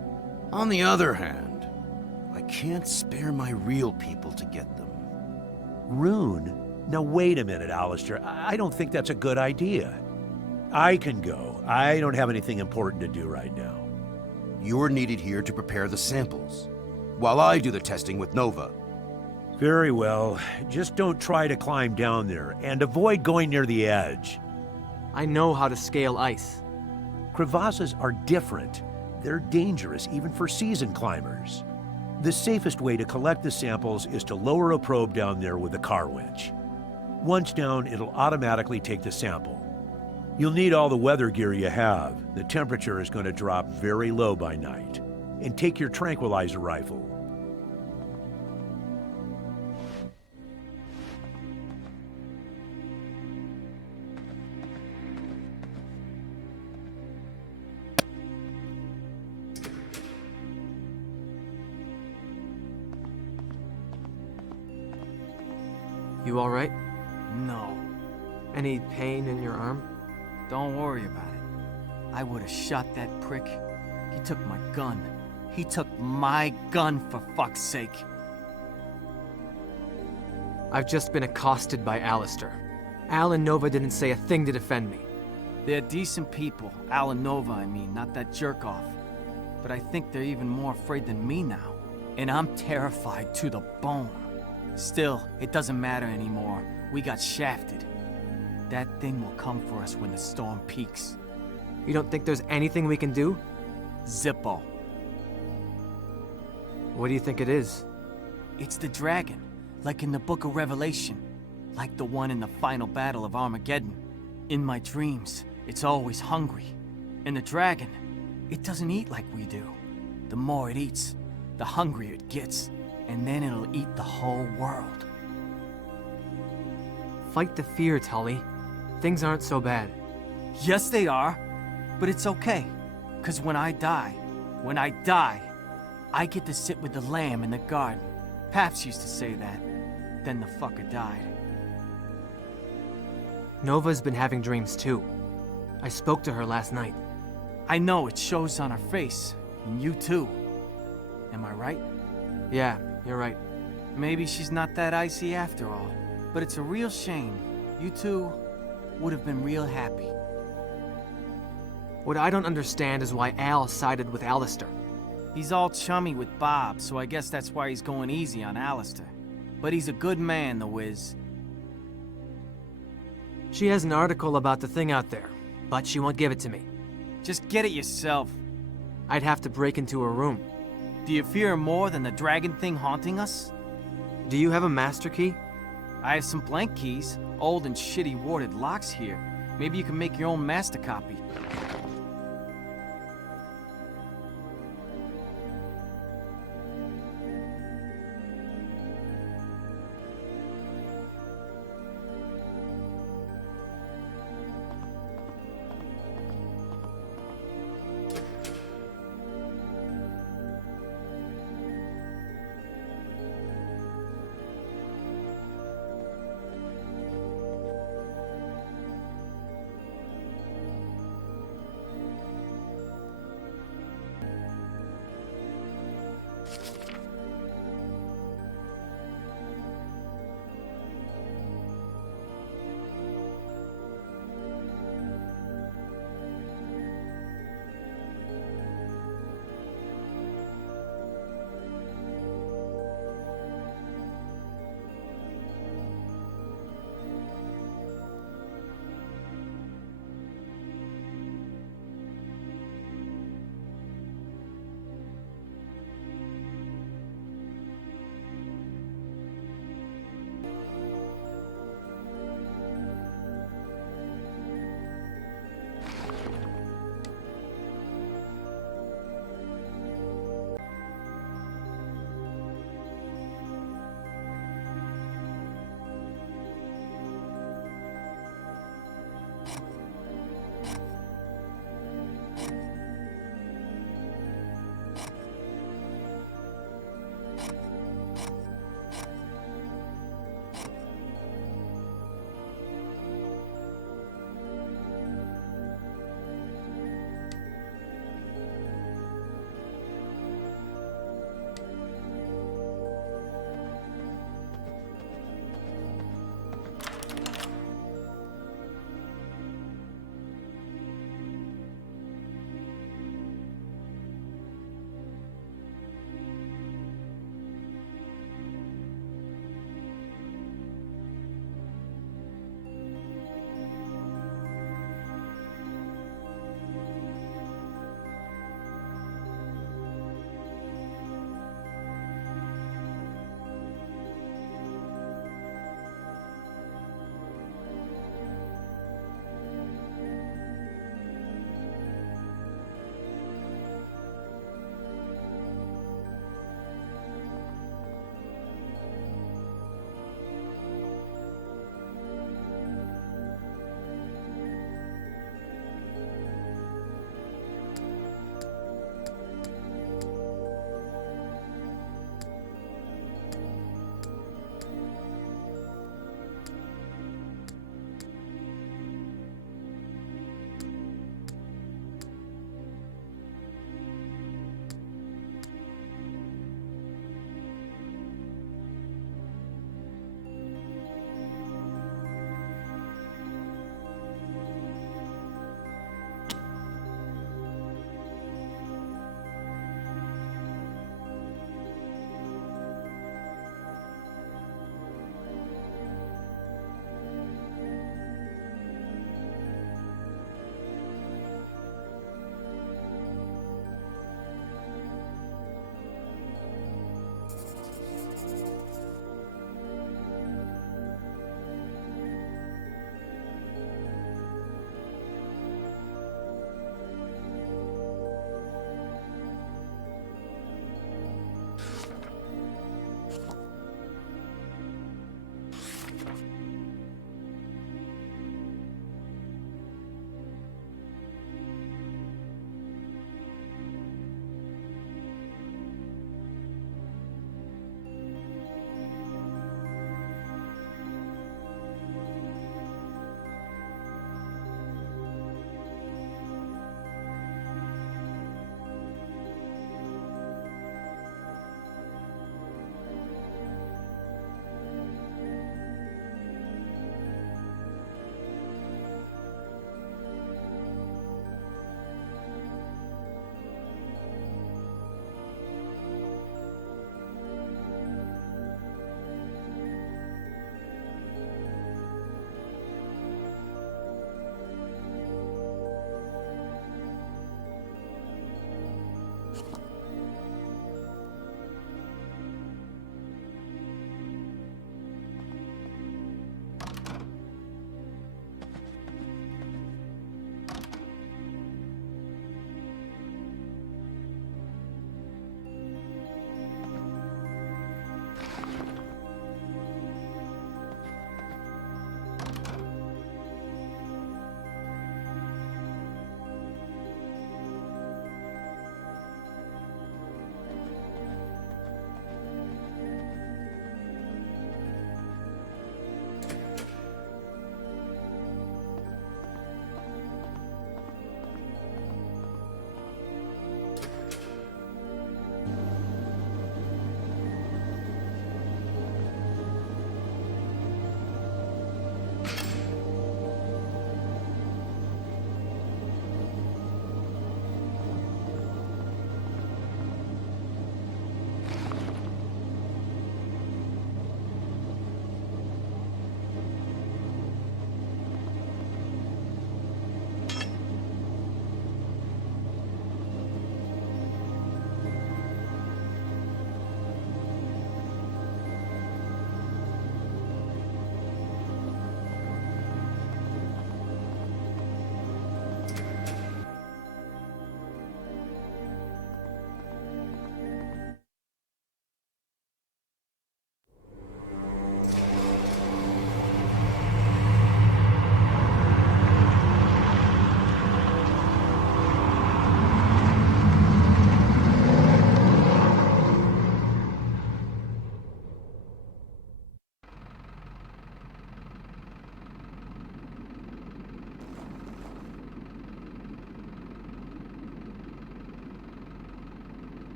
On the other hand, I can't spare my real people to get them. Rune? Now wait a minute, Alistair. I don't think that's a good idea. I can go. I don't have anything important to do right now. You're needed here to prepare the samples, while I do the testing with Nova. Very well. Just don't try to climb down there, and avoid going near the edge. I know how to scale ice. Crevasses are different. They're dangerous even for seasoned climbers. The safest way to collect the samples is to lower a probe down there with a car winch. Once down, it'll automatically take the sample. You'll need all the weather gear you have. The temperature is going to drop very low by night. And take your tranquilizer rifle. You all right? No, Any pain in your arm? don't worry about it. I would have shot that prick. He took my gun. He took my gun, for fuck's sake. I've just been accosted by Alistair. Al and Nova didn't say a thing to defend me. They're decent people. Al and Nova, I mean, not that jerk-off. But I think they're even more afraid than me now. And I'm terrified to the bone. Still, it doesn't matter anymore. We got shafted. That thing will come for us when the storm peaks. You don't think there's anything we can do? Zippo. What do you think it is? It's the dragon, like in the Book of Revelation. Like the one in the final battle of Armageddon. In my dreams, it's always hungry. And the dragon, it doesn't eat like we do. The more it eats, the hungrier it gets. And then it'll eat the whole world. Fight the fear, Tully. Things aren't so bad. Yes, they are. But it's okay. 'Cause when I die, I get to sit with the lamb in the garden. Paps used to say that. Then the fucker died. Nova's been having dreams too. I spoke to her last night. I know, it shows on her face. And you too. Am I right? Yeah, you're right. Maybe she's not that icy after all. But it's a real shame. You two would have been real happy. What I don't understand is why Al sided with Alistair. He's all chummy with Bob, so I guess that's why he's going easy on Alistair. But he's a good man, the Wiz. She has an article about the thing out there, but she won't give it to me. Just get it yourself. I'd have to break into her room. Do you fear more than the dragon thing haunting us? Do you have a master key? I have some blank keys, old and shitty warded locks here. Maybe you can make your own master copy.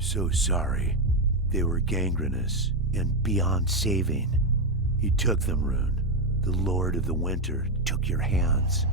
I'm so sorry. They were gangrenous and beyond saving. You took them, Rune. The Lord of the Winter took your hands.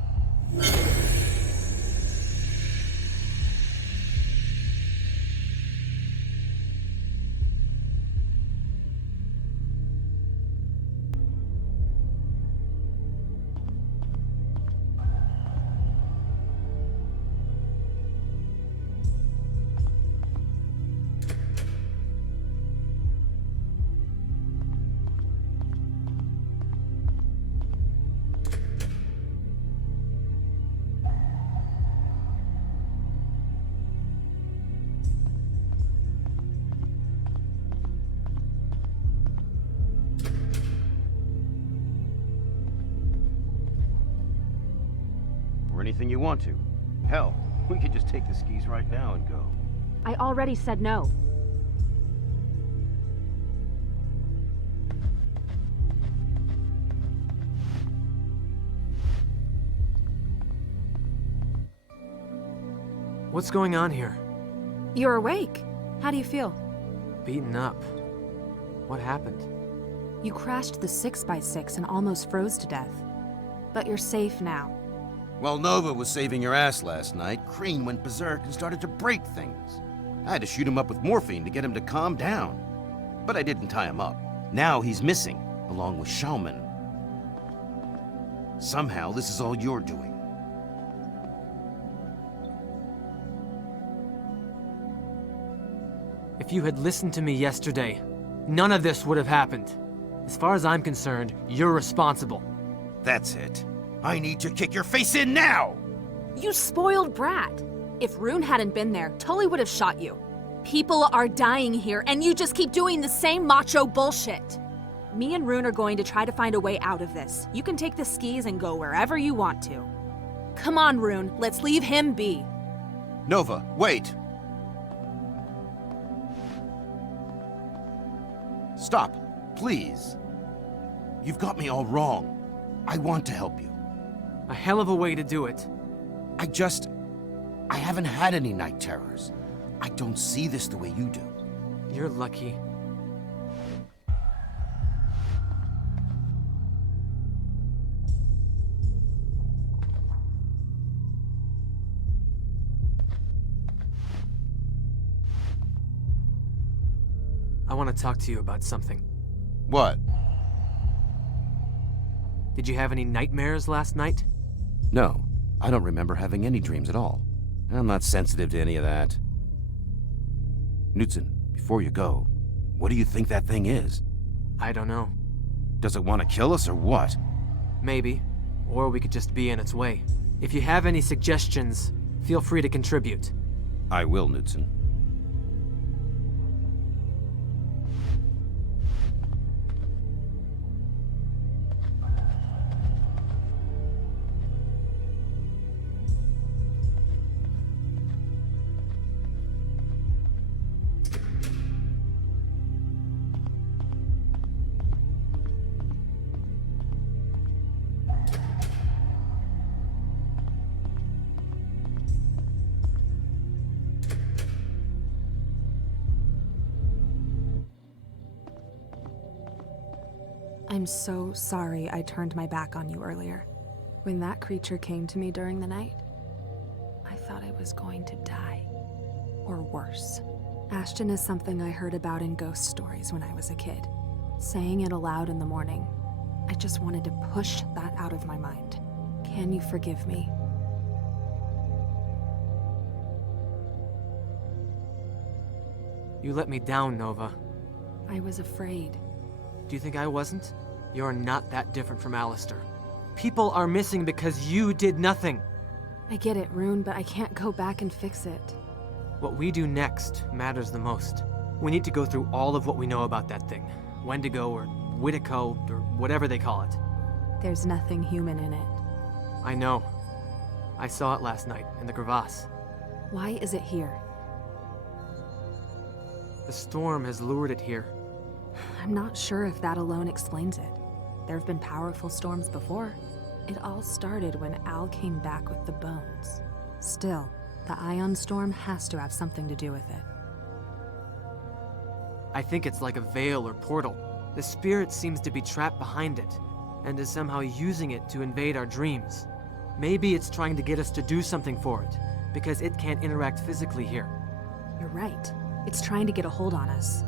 Or anything you want to. Hell, we could just take the skis right now and go. I already said no. What's going on here? You're awake. How do you feel? Beaten up. What happened? You crashed the 6x6 and almost froze to death. But you're safe now. While Nova was saving your ass last night, Crean went berserk and started to break things. I had to shoot him up with morphine to get him to calm down. But I didn't tie him up. Now he's missing, along with Schaumann. Somehow, this is all you're doing. If you had listened to me yesterday, none of this would have happened. As far as I'm concerned, you're responsible. That's it. I need to kick your face in now! You spoiled brat. If Rune hadn't been there, Tully would have shot you. People are dying here, and you just keep doing the same macho bullshit. Me and Rune are going to try to find a way out of this. You can take the skis and go wherever you want to. Come on, Rune, let's leave him be. Nova, wait! Stop, please. You've got me all wrong. I want to help you. A hell of a way to do it. I haven't had any night terrors. I don't see this the way you do. You're lucky. I want to talk to you about something. What? Did you have any nightmares last night? No, I don't remember having any dreams at all. I'm not sensitive to any of that. Knudsen, before you go, what do you think that thing is? I don't know. Does it want to kill us or what? Maybe. Or we could just be in its way. If you have any suggestions, feel free to contribute. I will, Knudsen. I'm so sorry I turned my back on you earlier. When that creature came to me during the night, I thought I was going to die. Or worse. Ashton is something I heard about in ghost stories when I was a kid. Saying it aloud in the morning, I just wanted to push that out of my mind. Can you forgive me? You let me down, Nova. I was afraid. Do you think I wasn't? You're not that different from Alistair. People are missing because you did nothing. I get it, Rune, but I can't go back and fix it. What we do next matters the most. We need to go through all of what we know about that thing. Wendigo or Whitico or whatever they call it. There's nothing human in it. I know. I saw it last night in the crevasse. Why is it here? The storm has lured it here. I'm not sure if that alone explains it. There have been powerful storms before. It all started when Al came back with the bones. Still, the ion storm has to have something to do with it. I think it's like a veil or portal. The spirit seems to be trapped behind it, and is somehow using it to invade our dreams. Maybe it's trying to get us to do something for it, because it can't interact physically here. You're right. It's trying to get a hold on us.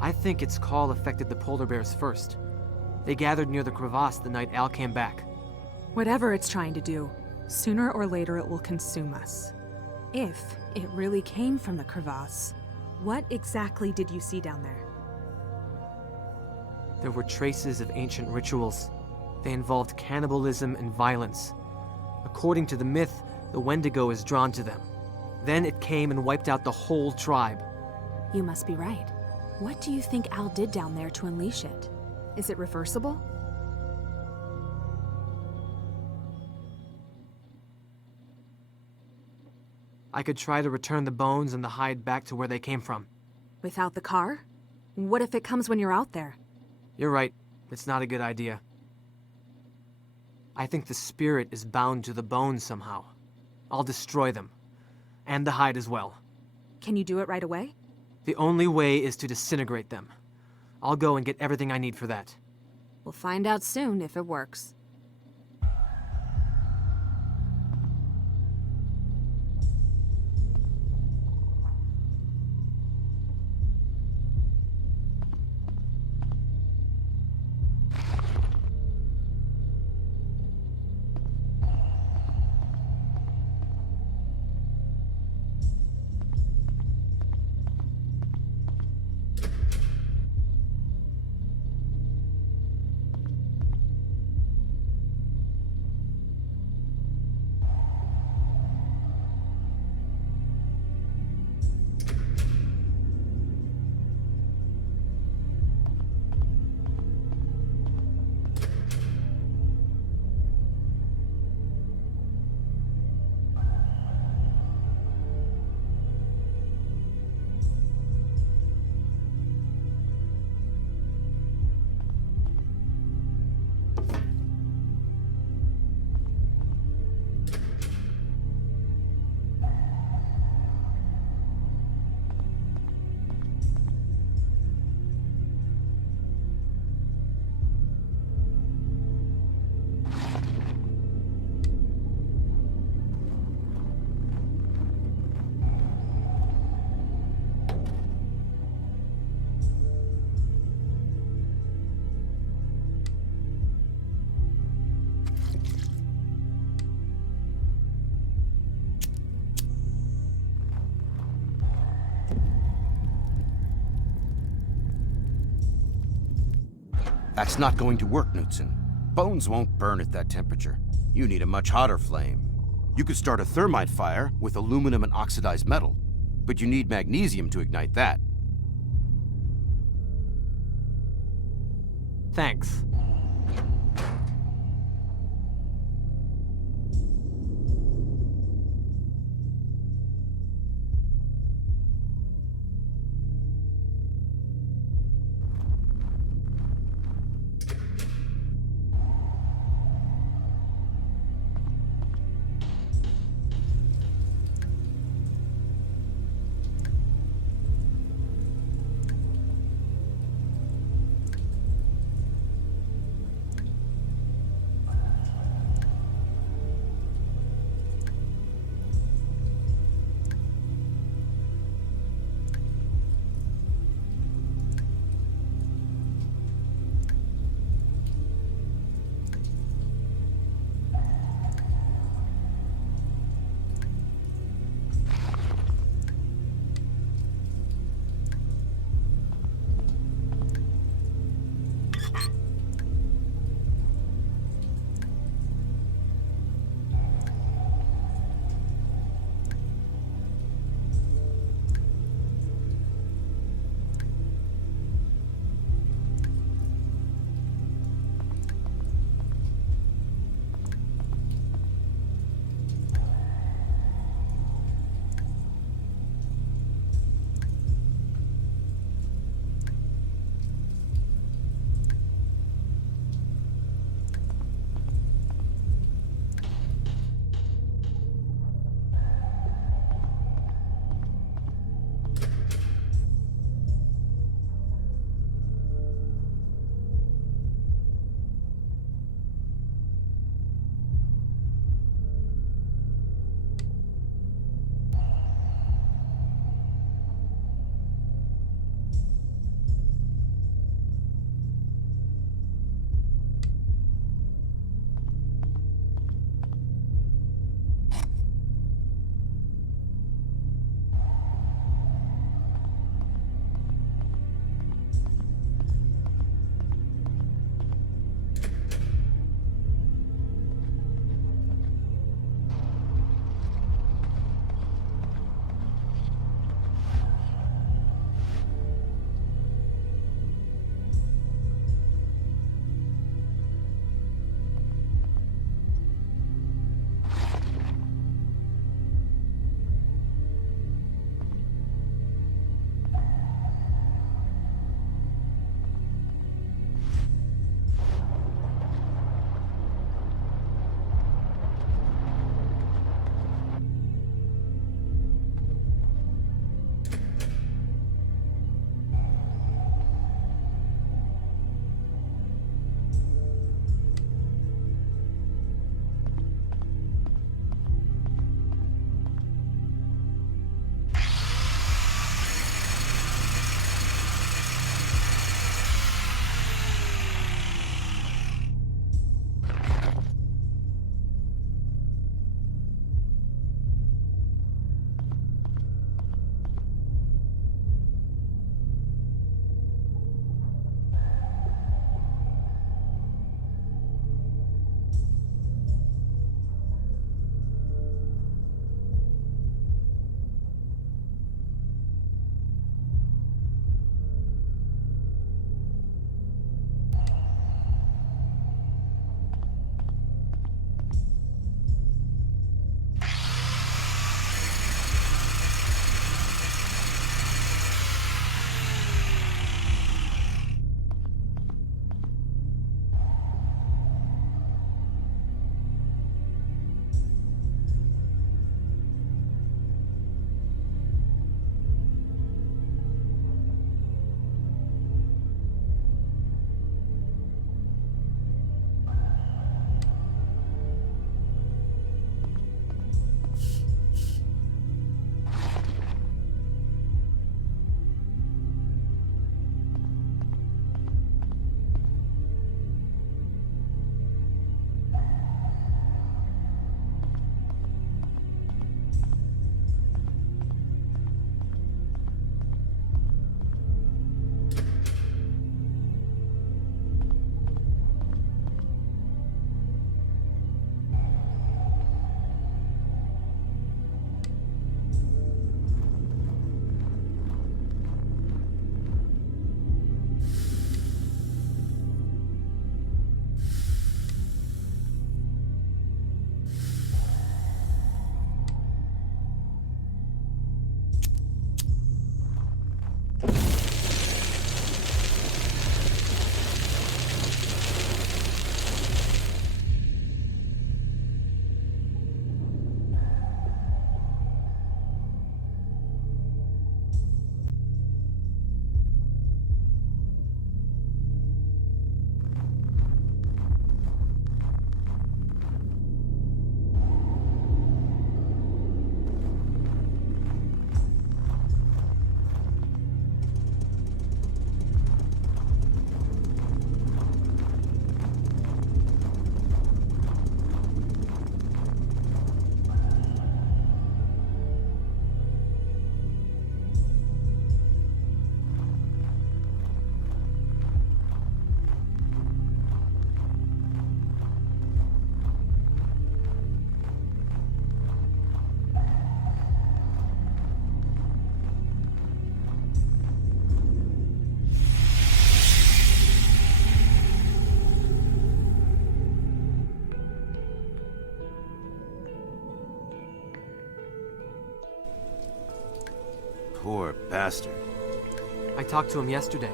I think its call affected the polar bears first. They gathered near the crevasse the night Al came back. Whatever it's trying to do, sooner or later it will consume us. If it really came from the crevasse, what exactly did you see down there? There were traces of ancient rituals. They involved cannibalism and violence. According to the myth, the Wendigo is drawn to them. Then it came and wiped out the whole tribe. You must be right. What do you think Al did down there to unleash it? Is it reversible? I could try to return the bones and the hide back to where they came from. Without the car? What if it comes when you're out there? You're right. It's not a good idea. I think the spirit is bound to the bones somehow. I'll destroy them. And the hide as well. Can you do it right away? The only way is to disintegrate them. I'll go and get everything I need for that. We'll find out soon if it works. That's not going to work, Knudsen. Bones won't burn at that temperature. You need a much hotter flame. You could start a thermite fire with aluminum and oxidized metal, but you need magnesium to ignite that. Thanks. Poor bastard. I talked to him yesterday.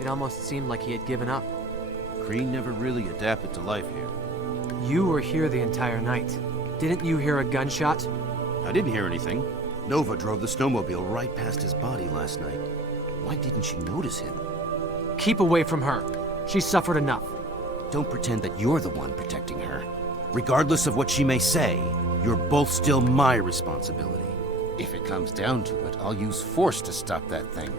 It almost seemed like he had given up. Kree never really adapted to life here. You were here the entire night. Didn't you hear a gunshot? I didn't hear anything. Nova drove the snowmobile right past his body last night. Why didn't she notice him? Keep away from her. She suffered enough. Don't pretend that you're the one protecting her. Regardless of what she may say, you're both still my responsibility. If it comes down to it, I'll use force to stop that thing.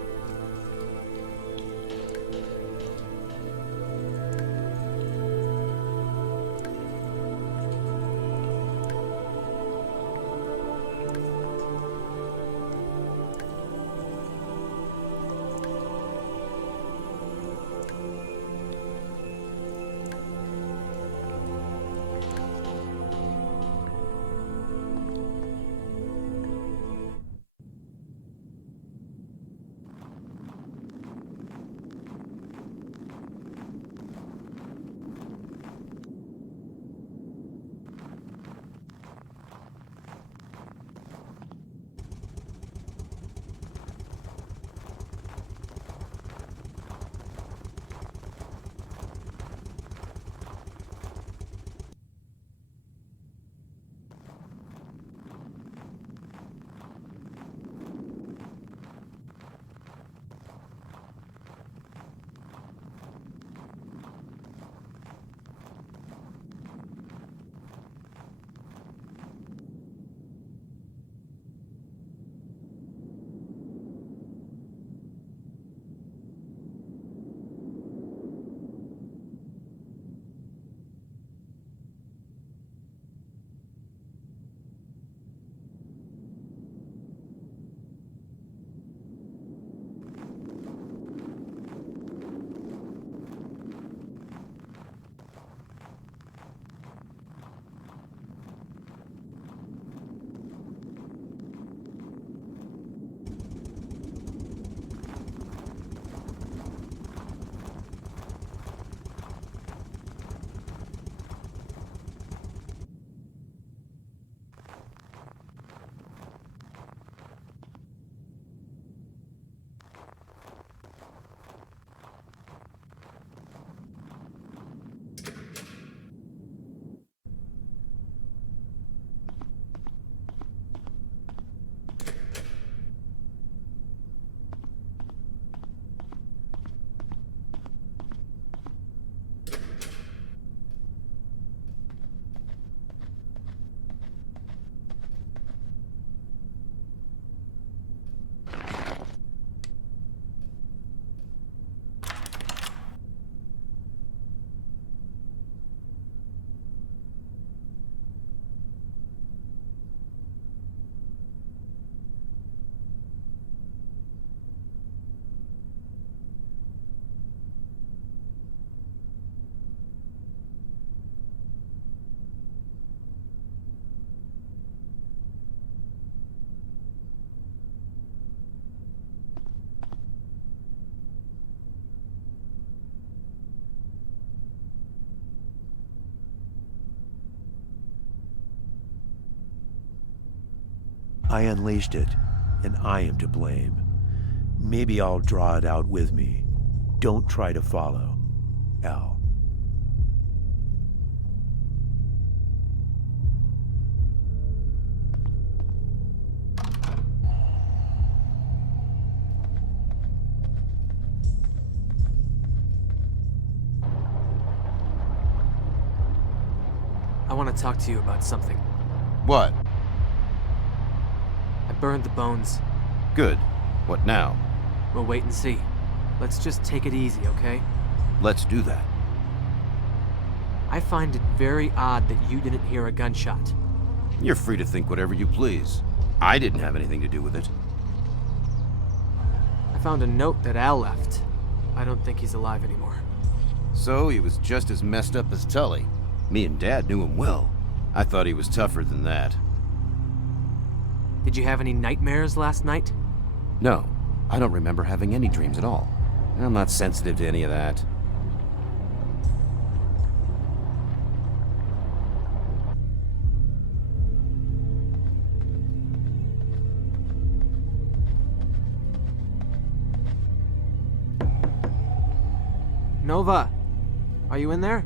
I unleashed it, and I am to blame. Maybe I'll draw it out with me. Don't try to follow. Al. I want to talk to you about something. What? I burned the bones. Good. What now? We'll wait and see. Let's just take it easy, okay? Let's do that. I find it very odd that you didn't hear a gunshot. You're free to think whatever you please. I didn't have anything to do with it. I found a note that Al left. I don't think he's alive anymore. So he was just as messed up as Tully. Me and Dad knew him well. I thought he was tougher than that. Did you have any nightmares last night? No, I don't remember having any dreams at all. I'm not sensitive to any of that. Nova! Are you in there?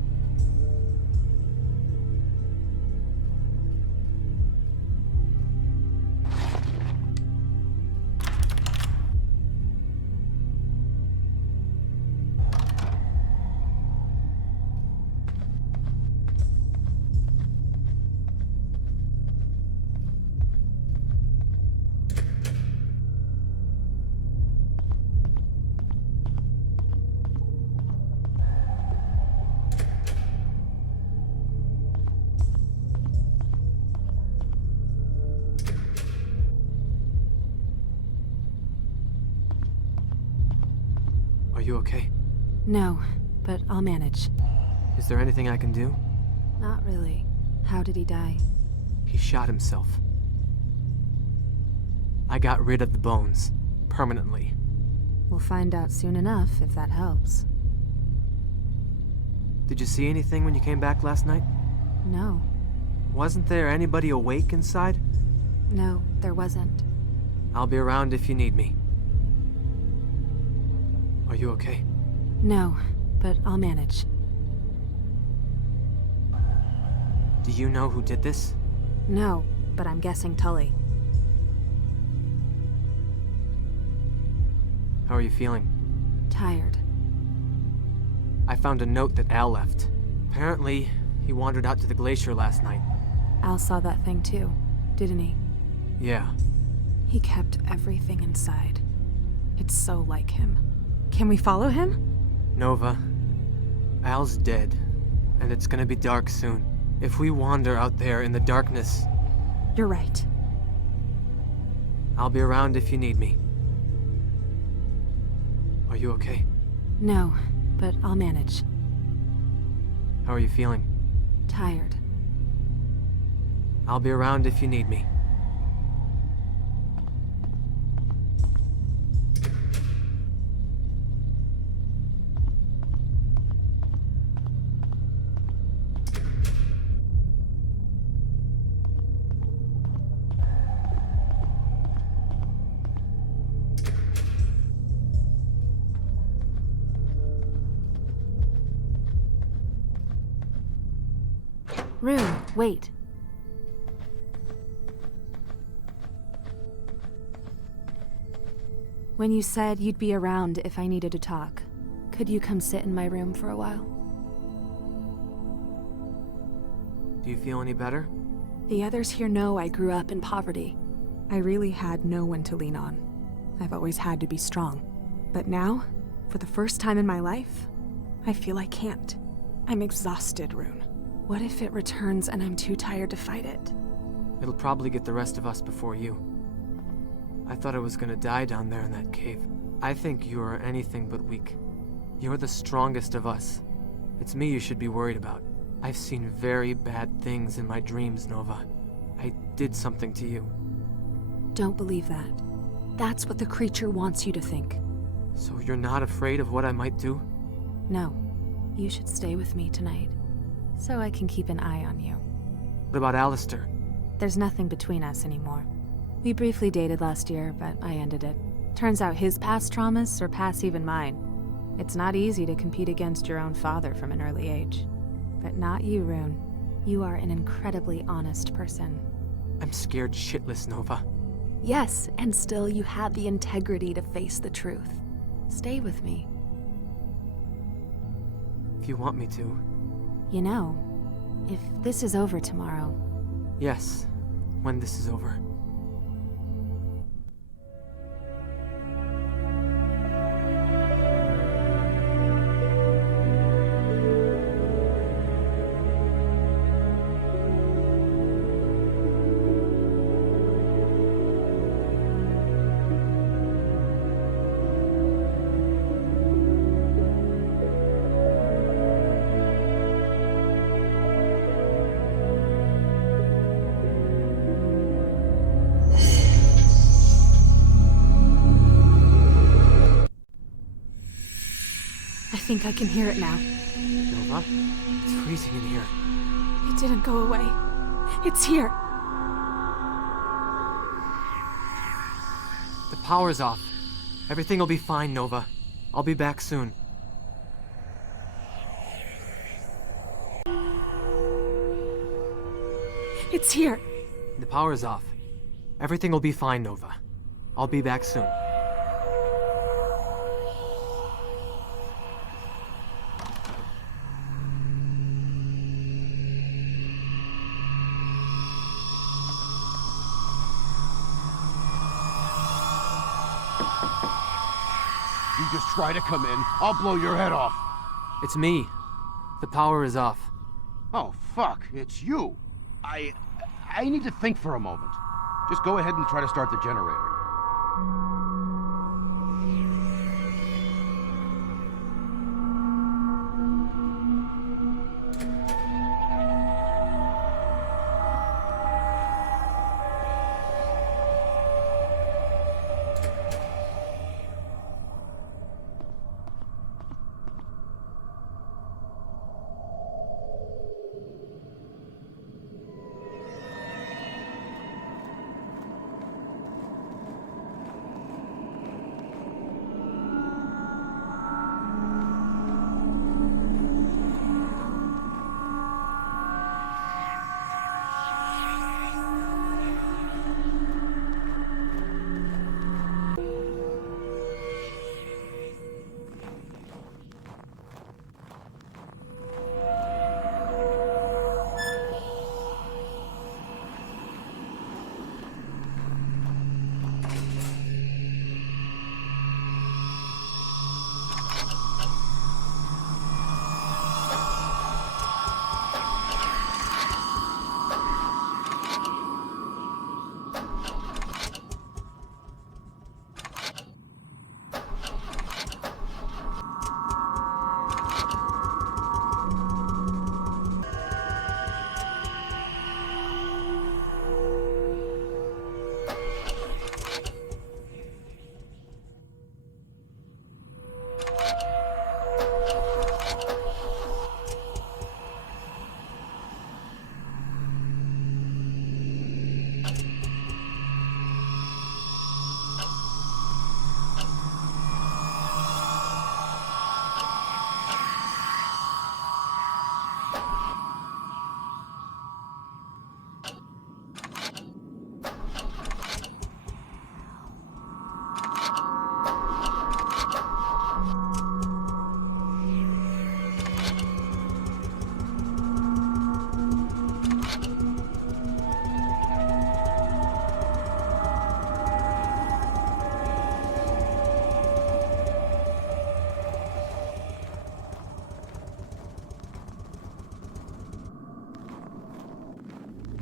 Are you okay? No, but I'll manage. Is there anything I can do? Not really. How did he die? He shot himself. I got rid of the bones. Permanently. We'll find out soon enough if that helps. Did you see anything when you came back last night? No. Wasn't there anybody awake inside? No, there wasn't. I'll be around if you need me. Are you okay? No, but I'll manage. Do you know who did this? No, but I'm guessing Tully. How are you feeling? Tired. I found a note that Al left. Apparently, he wandered out to the glacier last night. Al saw that thing too, didn't he? Yeah. He kept everything inside. It's so like him. Can we follow him? Nova, Al's dead, and it's gonna be dark soon. If we wander out there in the darkness... You're right. I'll be around if you need me. Are you okay? No, but I'll manage. How are you feeling? Tired. I'll be around if you need me. Rune, wait. When you said you'd be around if I needed to talk, could you come sit in my room for a while? Do you feel any better? The others here know I grew up in poverty. I really had no one to lean on. I've always had to be strong. But now, for the first time in my life, I feel I can't. I'm exhausted, Rune. What if it returns and I'm too tired to fight it? It'll probably get the rest of us before you. I thought I was gonna die down there in that cave. I think you are anything but weak. You're the strongest of us. It's me you should be worried about. I've seen very bad things in my dreams, Nova. I did something to you. Don't believe that. That's what the creature wants you to think. So you're not afraid of what I might do? No. You should stay with me tonight, so I can keep an eye on you. What about Alistair? There's nothing between us anymore. We briefly dated last year, but I ended it. Turns out his past traumas surpass even mine. It's not easy to compete against your own father from an early age. But not you, Rune. You are an incredibly honest person. I'm scared shitless, Nova. Yes, and still you had the integrity to face the truth. Stay with me. If you want me to. You know, if this is over tomorrow... Yes, when this is over. I think I can hear it now. Nova? It's freezing in here. It didn't go away. It's here. The power's off. Everything will be fine, Nova. I'll be back soon. It's here. The power's off. Everything will be fine, Nova. I'll be back soon. You just try to come in, I'll blow your head off. It's me. The power is off. Oh, fuck, it's you. I need to think for a moment. Just go ahead and try to start the generator.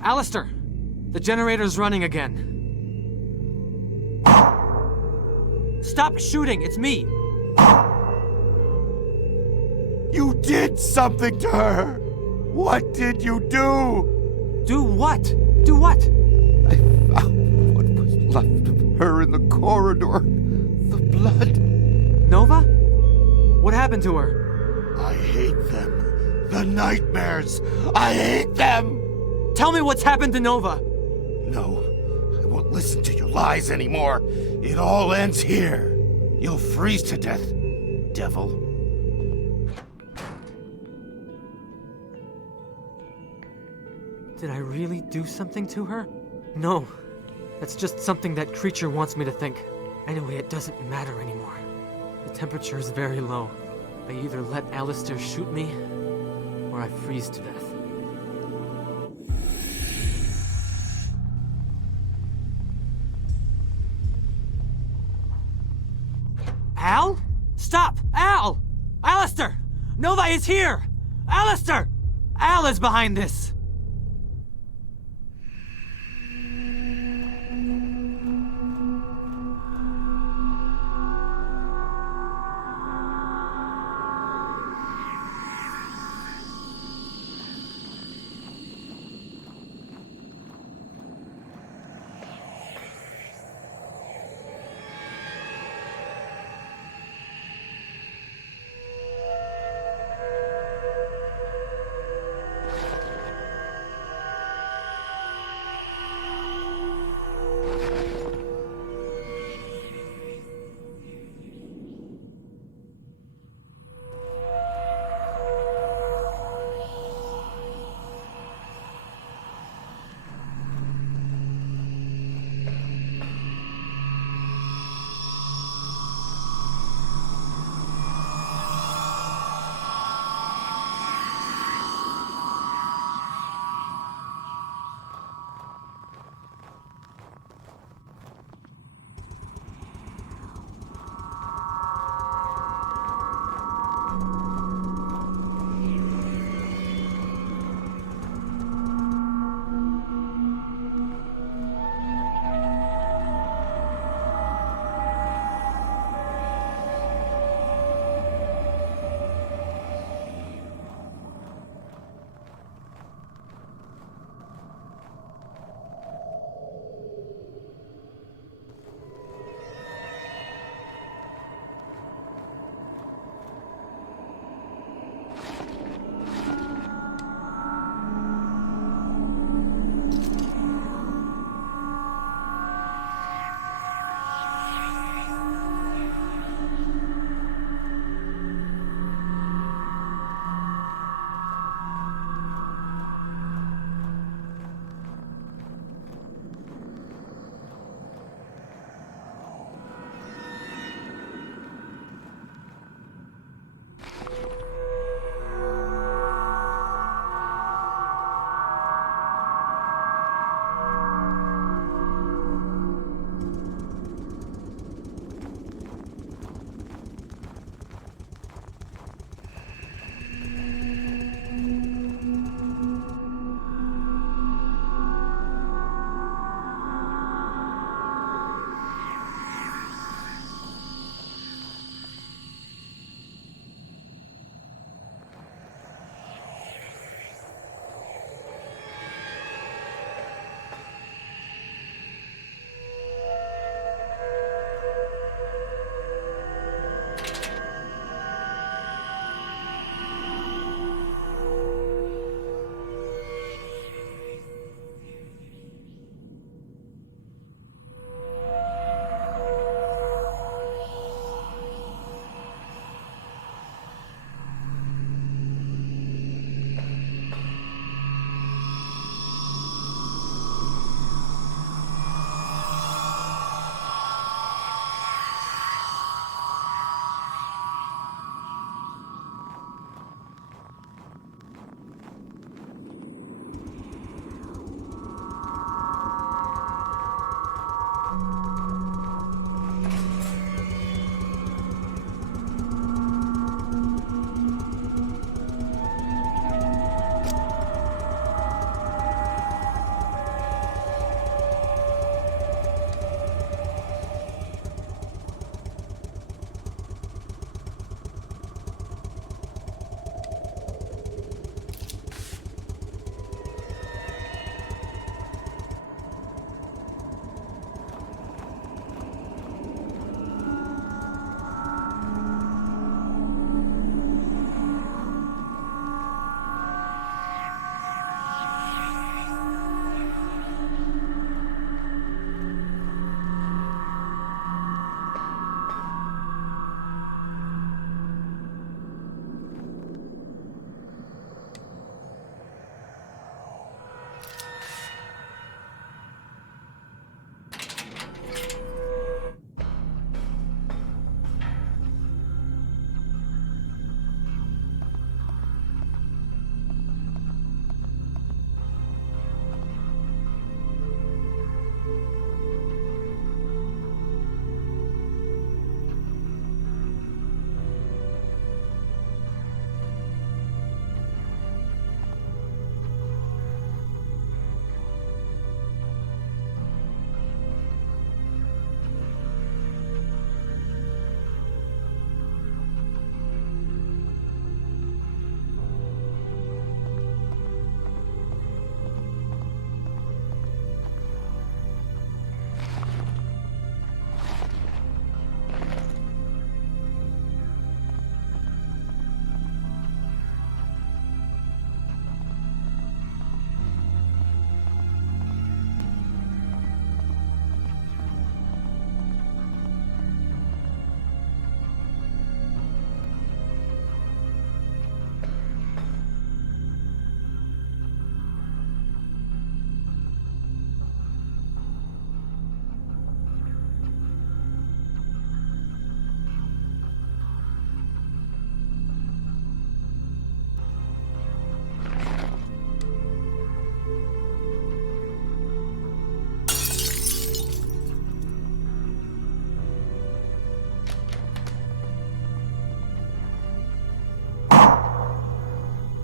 Alistair! The generator's running again. Stop shooting! It's me! You did something to her! What did you do? Do what? Do what? I found what was left of her in the corridor. The blood. Nova? What happened to her? I hate them. The nightmares. I hate them! Tell me what's happened to Nova! No, I won't listen to your lies anymore. It all ends here. You'll freeze to death, devil. Did I really do something to her? No. That's just something that creature wants me to think. Anyway, it doesn't matter anymore. The temperature is very low. I either let Alistair shoot me, or I freeze to death. Al? Stop! Al! Alistair! Nova is here! Alistair! Al is behind this!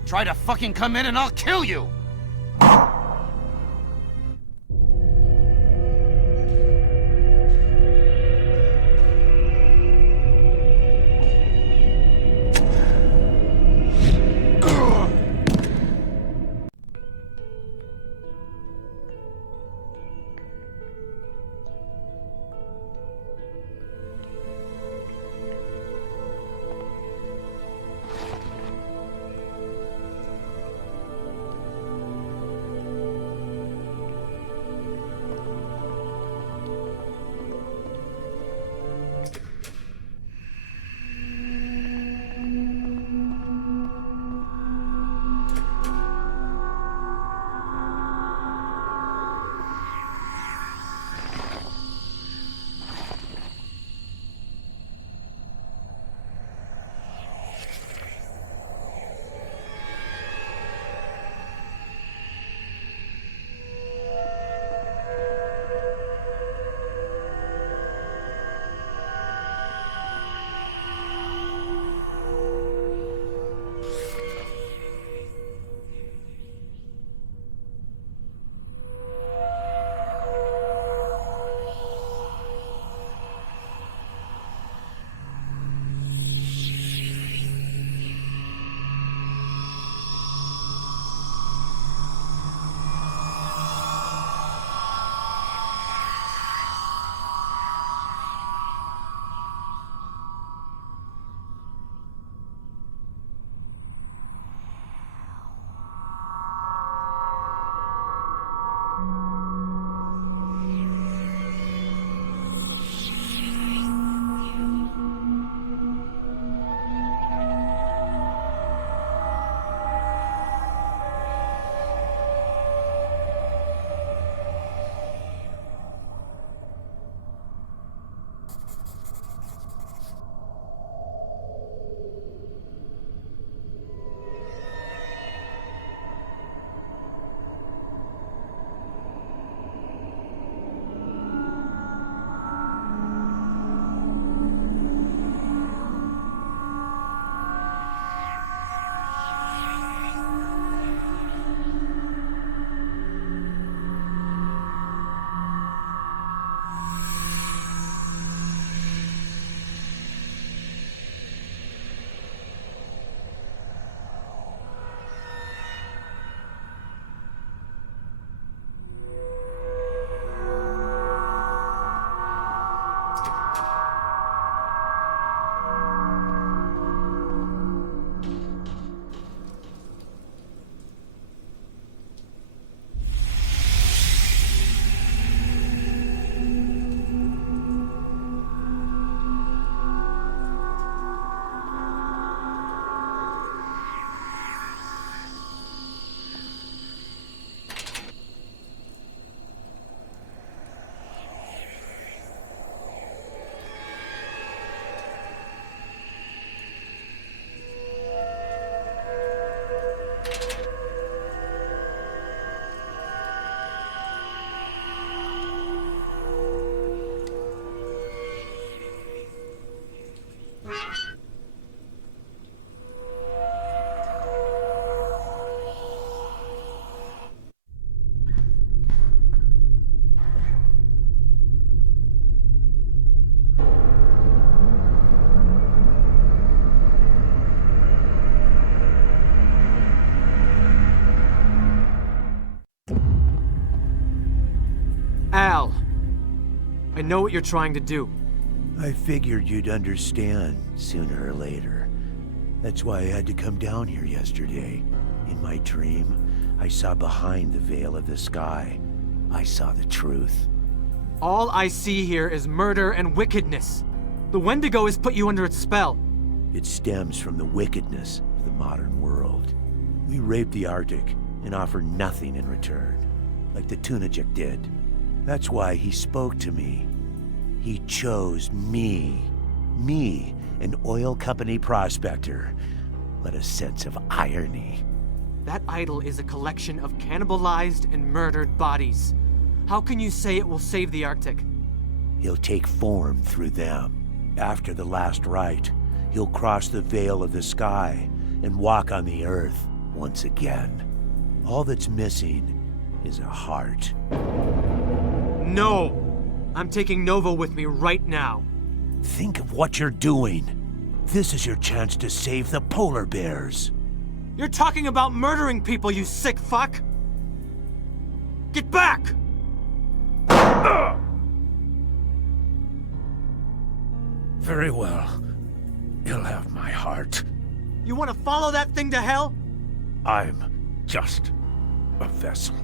Try to fucking come in and I'll kill you! Al! I know what you're trying to do. I figured you'd understand sooner or later. That's why I had to come down here yesterday. In my dream, I saw behind the veil of the sky. I saw the truth. All I see here is murder and wickedness. The Wendigo has put you under its spell. It stems from the wickedness of the modern world. We rape the Arctic and offer nothing in return, like the Tunajik did. That's why he spoke to me. He chose me. Me, an oil company prospector. What a sense of irony. That idol is a collection of cannibalized and murdered bodies. How can you say it will save the Arctic? He'll take form through them. After the last rite, he'll cross the veil of the sky and walk on the earth, Once again, all that's missing is a heart. No! I'm taking Nova with me right now. Think of what you're doing. This is your chance to save the polar bears. You're talking about murdering people, you sick fuck! Get back! Very well. You'll have my heart. You want to follow that thing to hell? I'm just a vessel.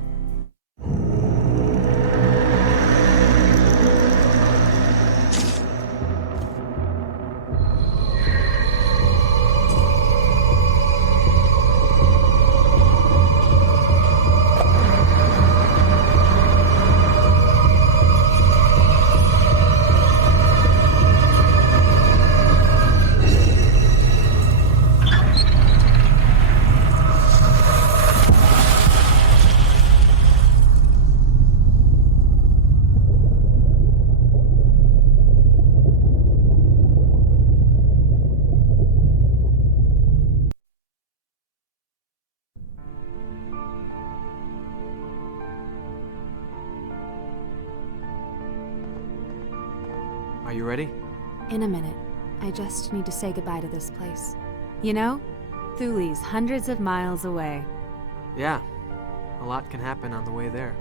Are you ready? In a minute. I just need to say goodbye to this place. You know, Thule's hundreds of miles away. Yeah. A lot can happen on the way there.